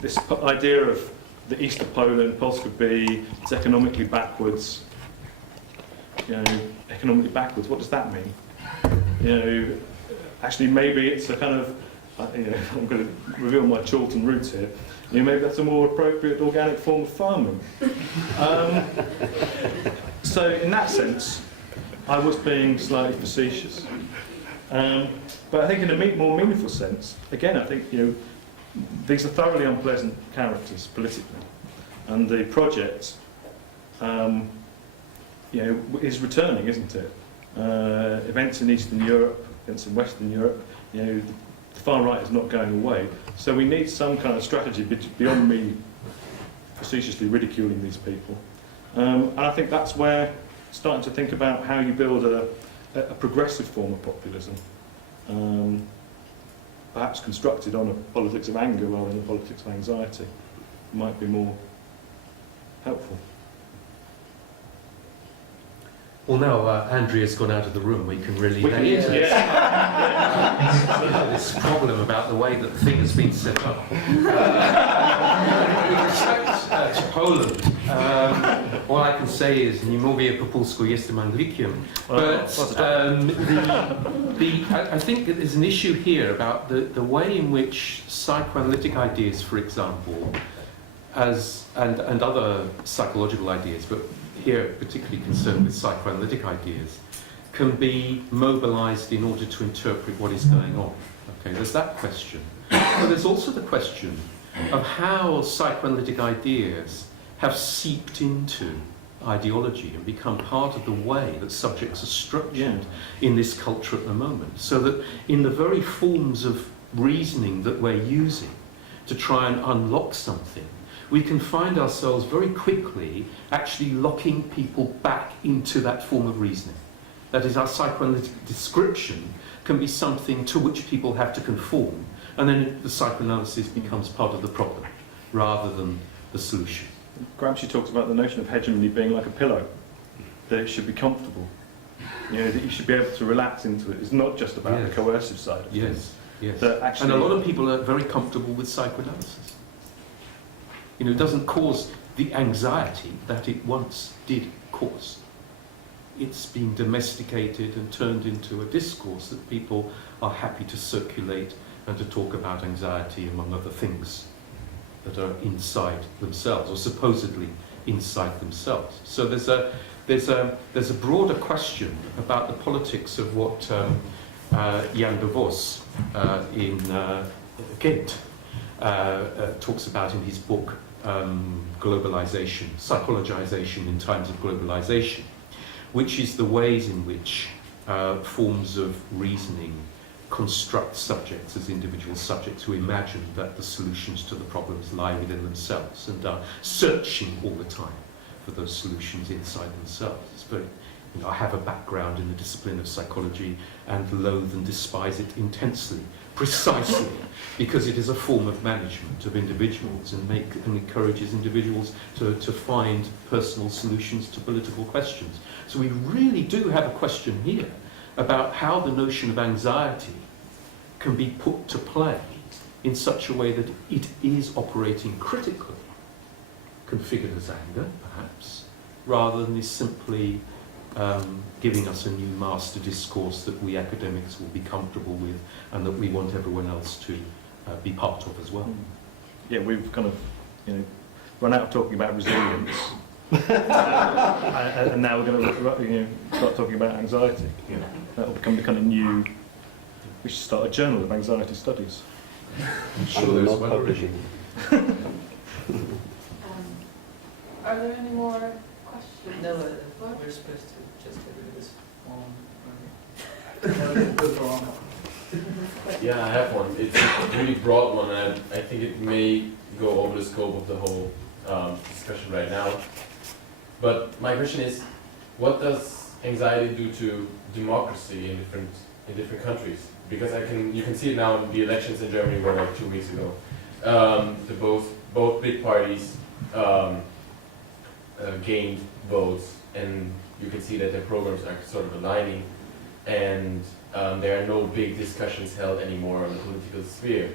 this idea of the east of Poland, Polska B, it's economically backwards. Economically backwards. What does that mean? Actually, maybe it's a kind of. I'm going to reveal my Chorlton roots here. Maybe that's a more appropriate organic form of farming. So, in that sense, I was being slightly facetious. But I think in a more meaningful sense, again, I think these are thoroughly unpleasant characters politically, and the project, is returning, isn't it? Events in Eastern Europe, events in Western Europe, the far right is not going away. So we need some kind of strategy beyond me facetiously ridiculing these people. And I think that's where starting to think about how you build a progressive form of populism, perhaps constructed on a politics of anger rather than a politics of anxiety, might be more helpful. Well, now Andrea's gone out of the room, we can really lay into this problem about the way that the thing has been set up. With respect to Poland, all I can say is nie mówię po polsku, jestem Anglikiem. But I think that there's an issue here about the way in which psychoanalytic ideas, for example, and other psychological ideas, but here particularly concerned with psychoanalytic ideas, can be mobilized in order to interpret what is going on. Okay, there's that question. But there's also the question of how psychoanalytic ideas have seeped into ideology and become part of the way that subjects are structured in this culture at the moment. So that in the very forms of reasoning that we're using to try and unlock something, we can find ourselves very quickly actually locking people back into that form of reasoning. That is, our psychoanalytic description can be something to which people have to conform, and then the psychoanalysis becomes part of the problem rather than the solution. Gramsci talks about the notion of hegemony being like a pillow, that it should be comfortable, that you should be able to relax into it. It's not just about the coercive side of things. Yes. Actually, and a lot of people are very comfortable with psychoanalysis. It doesn't cause the anxiety that it once did cause. It's been domesticated and turned into a discourse that people are happy to circulate and to talk about anxiety, among other things that are inside themselves, or supposedly inside themselves. So there's a broader question about the politics of what Jan de Vos in Ghent talks about in his book Globalization, Psychologization in Times of Globalization, which is the ways in which forms of reasoning construct subjects as individual subjects who imagine that the solutions to the problems lie within themselves and are searching all the time for those solutions inside themselves. It's very, I have a background in the discipline of psychology and loathe and despise it intensely, precisely because it is a form of management of individuals and encourages individuals to find personal solutions to political questions. So we really do have a question here about how the notion of anxiety can be put to play in such a way that it is operating critically, configured as anger, perhaps, rather than is simply giving us a new master discourse that we academics will be comfortable with and that we want everyone else to be part of as well. Yeah, we've kind of run out of talking about resilience. And now we're going to start talking about anxiety. That will become the kind of new. We should start a journal of anxiety studies. I'm sure there's one already. Are there any more questions? No, we're supposed to just get rid of this form. Yeah, I have one. It's a really broad one, and I think it may go over the scope of the whole discussion right now. But my question is, what does anxiety due to democracy in different countries. Because you can see it now in the elections in Germany were like 2 weeks ago. Both big parties gained votes, and you can see that their programs are sort of aligning, and there are no big discussions held anymore on the political sphere.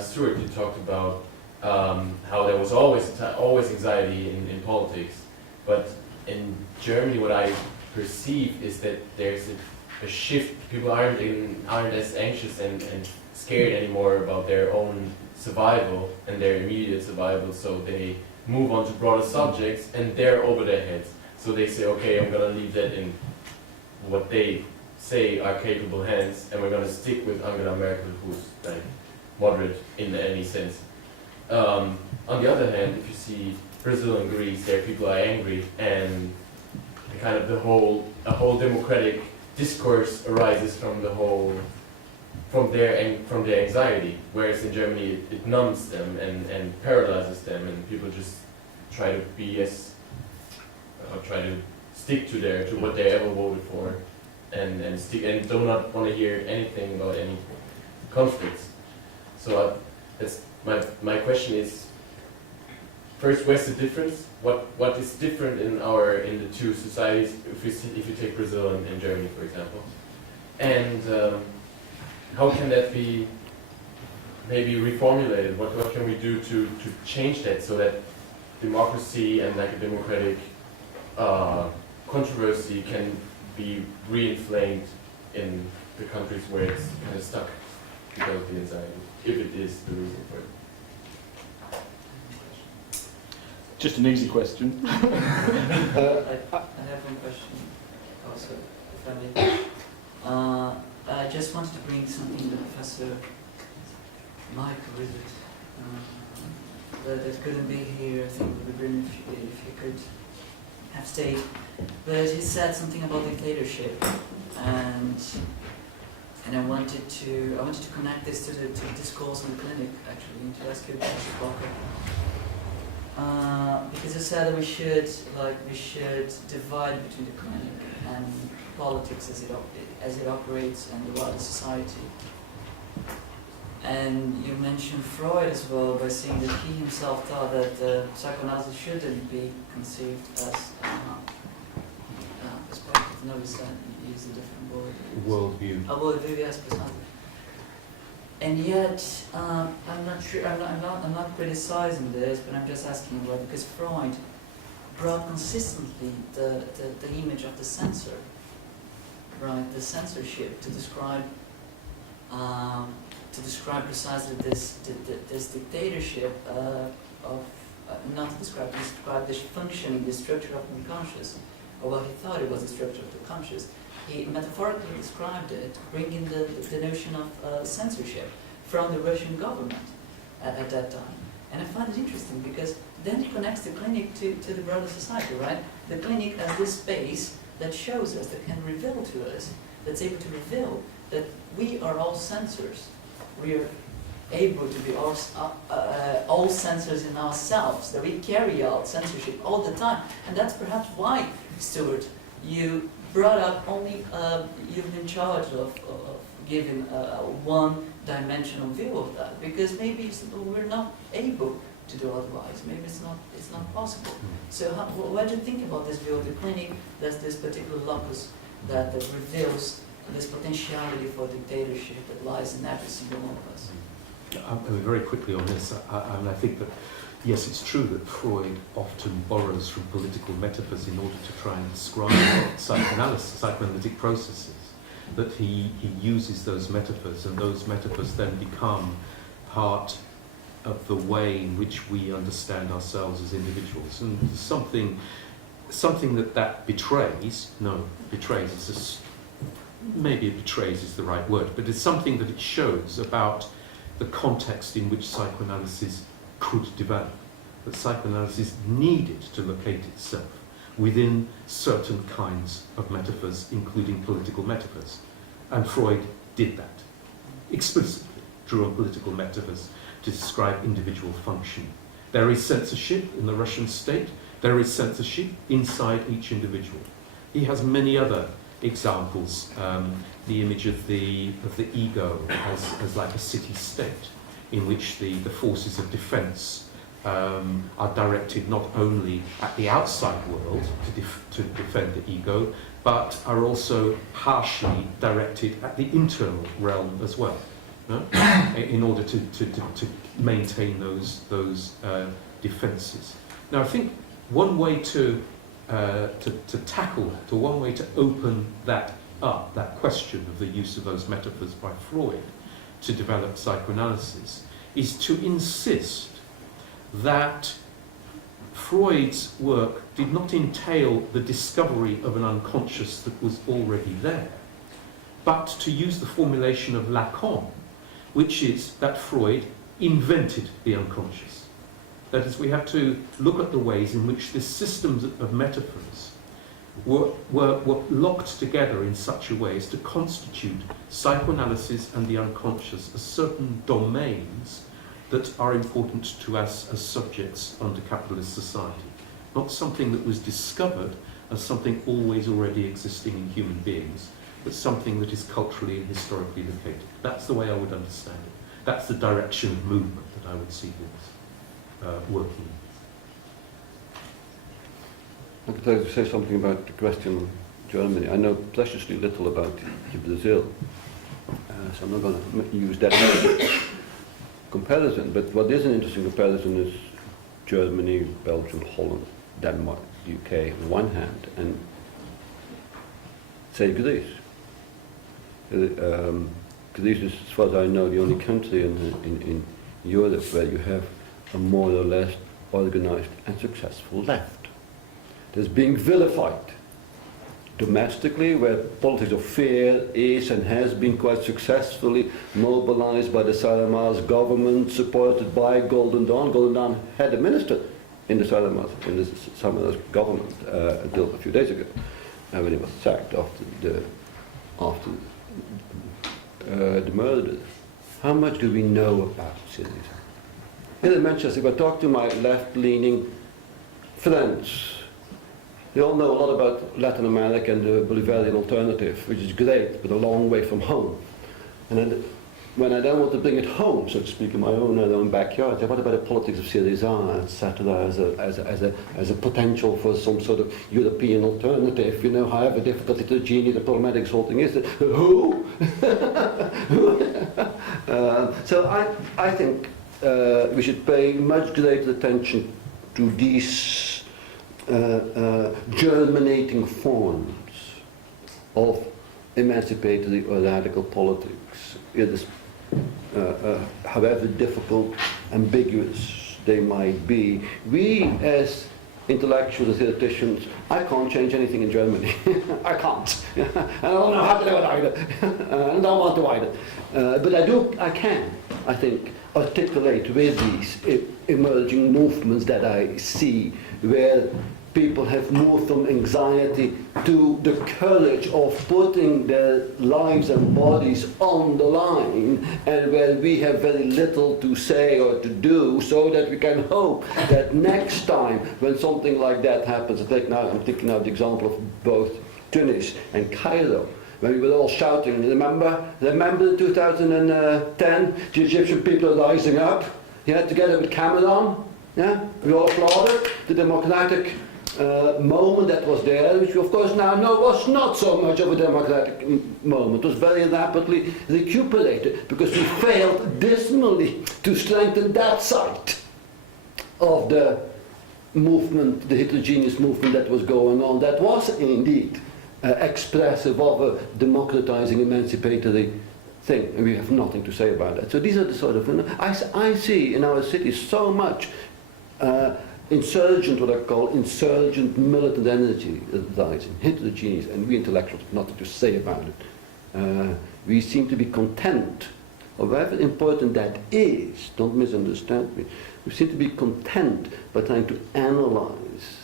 Stuart, you talked about how there was always anxiety in politics, but in Germany what I perceive is that there's a shift. People aren't as anxious and scared anymore about their own survival and their immediate survival, so they move on to broader subjects, and they're over their heads. So they say, okay, I'm going to leave that in what they say are capable hands, and we're going to stick with Angela Merkel, who's like moderate in any sense. On the other hand, if you see Brazil and Greece, there people are angry, and a whole democratic discourse arises from their anxiety, whereas in Germany it numbs them and paralyzes them, and people just try to stick to what they ever voted for, and do not want to hear anything about any conflicts. So that's my question is, first, where's the difference? What is different in the two societies if you take Brazil and Germany, for example, and how can that be maybe reformulated? What can we do to change that so that democracy and like a democratic controversy can be re-inflamed in the countries where it's kind of stuck because of the anxiety, if it is the reason for it? Just an easy question. I have one question also, if I may. I just wanted to bring something that Professor Michael that couldn't be here. I think it would be brilliant if he could have stayed. But he said something about dictatorship, and I wanted to connect this to the discourse in the clinic, actually, to ask you, Professor Blocker. Because you said that we should divide between the clinic and politics as it operates and the wider society. And you mentioned Freud as well, by saying that he himself thought that psychoanalysis shouldn't be conceived as perspective. Notice that he used a different word. Worldview. A worldview, yes, precisely. And yet, I'm not sure. I'm not criticizing this, but I'm just asking why, because Freud brought consistently the image of the censor, right? The censorship to describe precisely this dictatorship of not to describe this functioning, the structure of the unconscious, or what he thought it was the structure of the conscious. He metaphorically described it, bringing the notion of censorship from the Russian government at that time. And I find it interesting because then it connects the clinic to the broader society, right? The clinic as this space that shows us, that can reveal to us, that's able to reveal that we are all censors. We are able to be all censors in ourselves, that we carry out censorship all the time. And that's perhaps why, Stuart, you brought up only, you've been charged of giving one-dimensional view of that, because maybe we're not able to do otherwise. Maybe it's not possible. So what do you think about this view of the clinic? There's this particular locus that reveals this potentiality for dictatorship that lies in every single one of us. I mean, very quickly on this, I think that yes, it's true that Freud often borrows from political metaphors in order to try and describe psychoanalytic processes, that he uses those metaphors, and those metaphors then become part of the way in which we understand ourselves as individuals. And something that betrays, maybe betrays is the right word, but it's something that it shows about the context in which psychoanalysis could develop, that psychoanalysis needed to locate itself within certain kinds of metaphors, including political metaphors. And Freud did that, explicitly drew on political metaphors to describe individual functioning. There is censorship in the Russian state, there is censorship inside each individual. He has many other examples. The image of the ego as like a city-state, in which the forces of defence are directed not only at the outside world to defend the ego, but are also harshly directed at the internal realm as well, no? In order to maintain those defences. Now, I think one way to tackle that, or one way to open that up, that question of the use of those metaphors by Freud to develop psychoanalysis, is to insist that Freud's work did not entail the discovery of an unconscious that was already there, but to use the formulation of Lacan, which is that Freud invented the unconscious. That is, we have to look at the ways in which this system of metaphors were locked together in such a way as to constitute psychoanalysis and the unconscious as certain domains that are important to us as subjects under capitalist society. Not something that was discovered as something always already existing in human beings, but something that is culturally and historically located. That's the way I would understand it. That's the direction of movement that I would see this working in. I could like to say something about the question of Germany. I know preciously little about Brazil, so I'm not going to use that comparison, but what is an interesting comparison is Germany, Belgium, Holland, Denmark, the UK on one hand, and say Greece. Greece is, as far as I know, the only country in Europe where you have a more or less organized and successful left. That's being vilified domestically, where politics of fear is and has been quite successfully mobilized by the Salamas government, supported by Golden Dawn. Golden Dawn had a minister in the Salamas government until a few days ago, when he was sacked after the murders. How much do we know about Syriza? Here in Manchester, if I talk to my left-leaning friends, they all know a lot about Latin America and the Bolivarian alternative, which is great, but a long way from home. And then, when I don't want to bring it home, so to speak, in my own backyard, I say, what about the politics of Syriza, etc., as a potential for some sort of European alternative, you know, however difficult, heterogeneous, the problematic sort of thing is, who? So I think we should pay much greater attention to these germinating forms of emancipatory or radical politics. It is, however difficult, ambiguous they might be. We, as intellectuals, as theoreticians, I can't change anything in Germany. I can't. And I don't know how to do it either. And I don't want to either. But I can, I think, articulate with these emerging movements that I see, where people have moved from anxiety to the courage of putting their lives and bodies on the line, and where we have very little to say or to do, so that we can hope that next time when something like that happens, I'm thinking now the example of both Tunis and Cairo, when we were all shouting, remember in 2010, the Egyptian people are rising up, together with Cameron, we all applauded the democratic moment that was there, which we of course now know was not so much of a democratic moment. It was very rapidly recuperated because we failed dismally to strengthen that side of the movement, the heterogeneous movement that was going on, that was indeed expressive of a democratizing, emancipatory thing, and we have nothing to say about that. So these are the sort of, I see in our city so much insurgent, what I call insurgent militant energy rising, heterogeneous, and we intellectuals have nothing to say about it. We seem to be content, however important that is, don't misunderstand me, we seem to be content by trying to analyze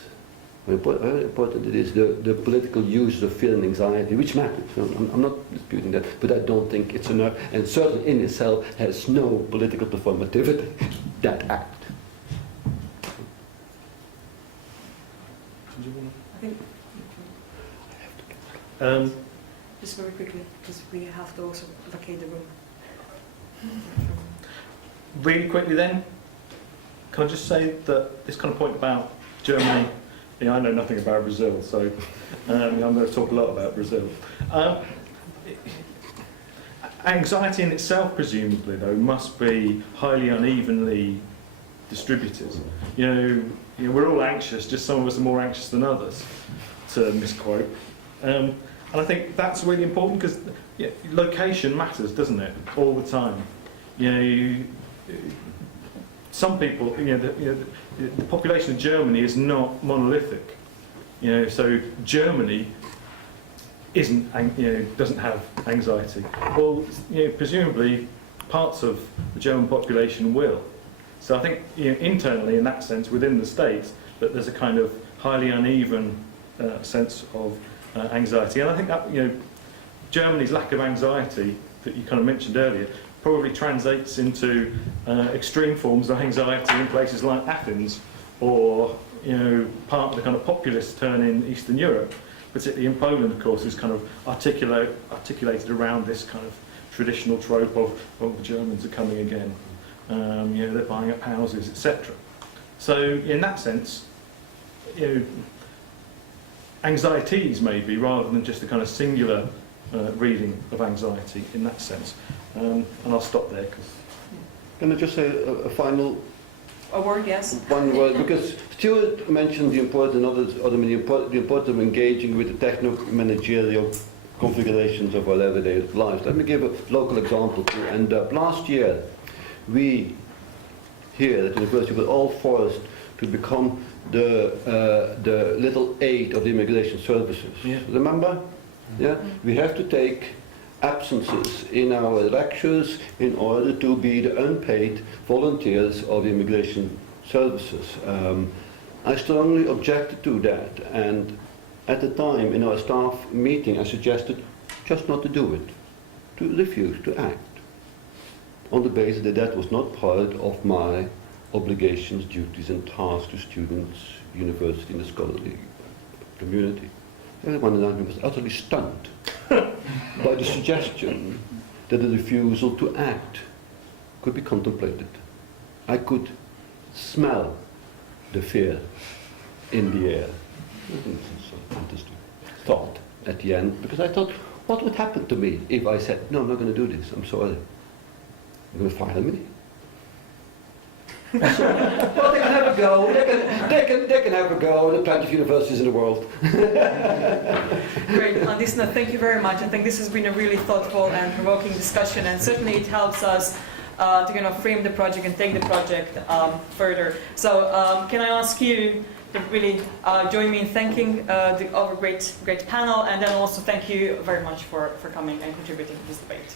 how important it is, the political use of fear and anxiety, which matters. I'm not disputing that, but I don't think it's enough, and certainly in itself has no political performativity, that act. Just very quickly, because we have to also vacate the room. Really quickly then, can I just say that this kind of point about Germany, I know nothing about Brazil, so I'm going to talk a lot about Brazil. Anxiety in itself, presumably, though, must be highly unevenly distributed. We're all anxious, just some of us are more anxious than others, to misquote. And I think that's really important because location matters, doesn't it? All the time. Some people, the population of Germany is not monolithic. So Germany doesn't have anxiety. Well, presumably parts of the German population will. So I think internally, in that sense, within the states, that there's a kind of highly uneven sense of anxiety. And I think that Germany's lack of anxiety that you kind of mentioned earlier probably translates into extreme forms of anxiety in places like Athens, or part of the kind of populist turn in Eastern Europe, particularly in Poland, of course, is kind of articulated around this kind of traditional trope of, the Germans are coming again, they're buying up houses, etc. So in that sense, anxieties maybe, rather than just a kind of singular reading of anxiety in that sense. And I'll stop there. Can I just say a final A word, yes. one word? Because Stuart mentioned the importance, the importance of engaging with the techno-managerial configurations of our everyday lives. Let me give a local example to end up. Last year, we here at the university were all forced to become the little aid of the immigration services. Yeah. Remember? Yeah? We have to take absences in our lectures in order to be the unpaid volunteers of the immigration services. I strongly objected to that, and at the time in our staff meeting I suggested just not to do it, to refuse to act, on the basis that that was not part of my obligations, duties and tasks to students, university and the scholarly community. Everyone around me was utterly stunned by the suggestion that a refusal to act could be contemplated. I could smell the fear in the air. It's a interesting thought at the end, because I thought, what would happen to me if I said, no, I'm not going to do this, I'm sorry. You're going to fire me? Well, they can have a go. They can have a go. There are plenty of universities in the world. Great. On this note, thank you very much. I think this has been a really thoughtful and provoking discussion, and certainly it helps us to kind of frame the project and take the project further. So, can I ask you to really join me in thanking our great panel, and then also thank you very much for coming and contributing to this debate.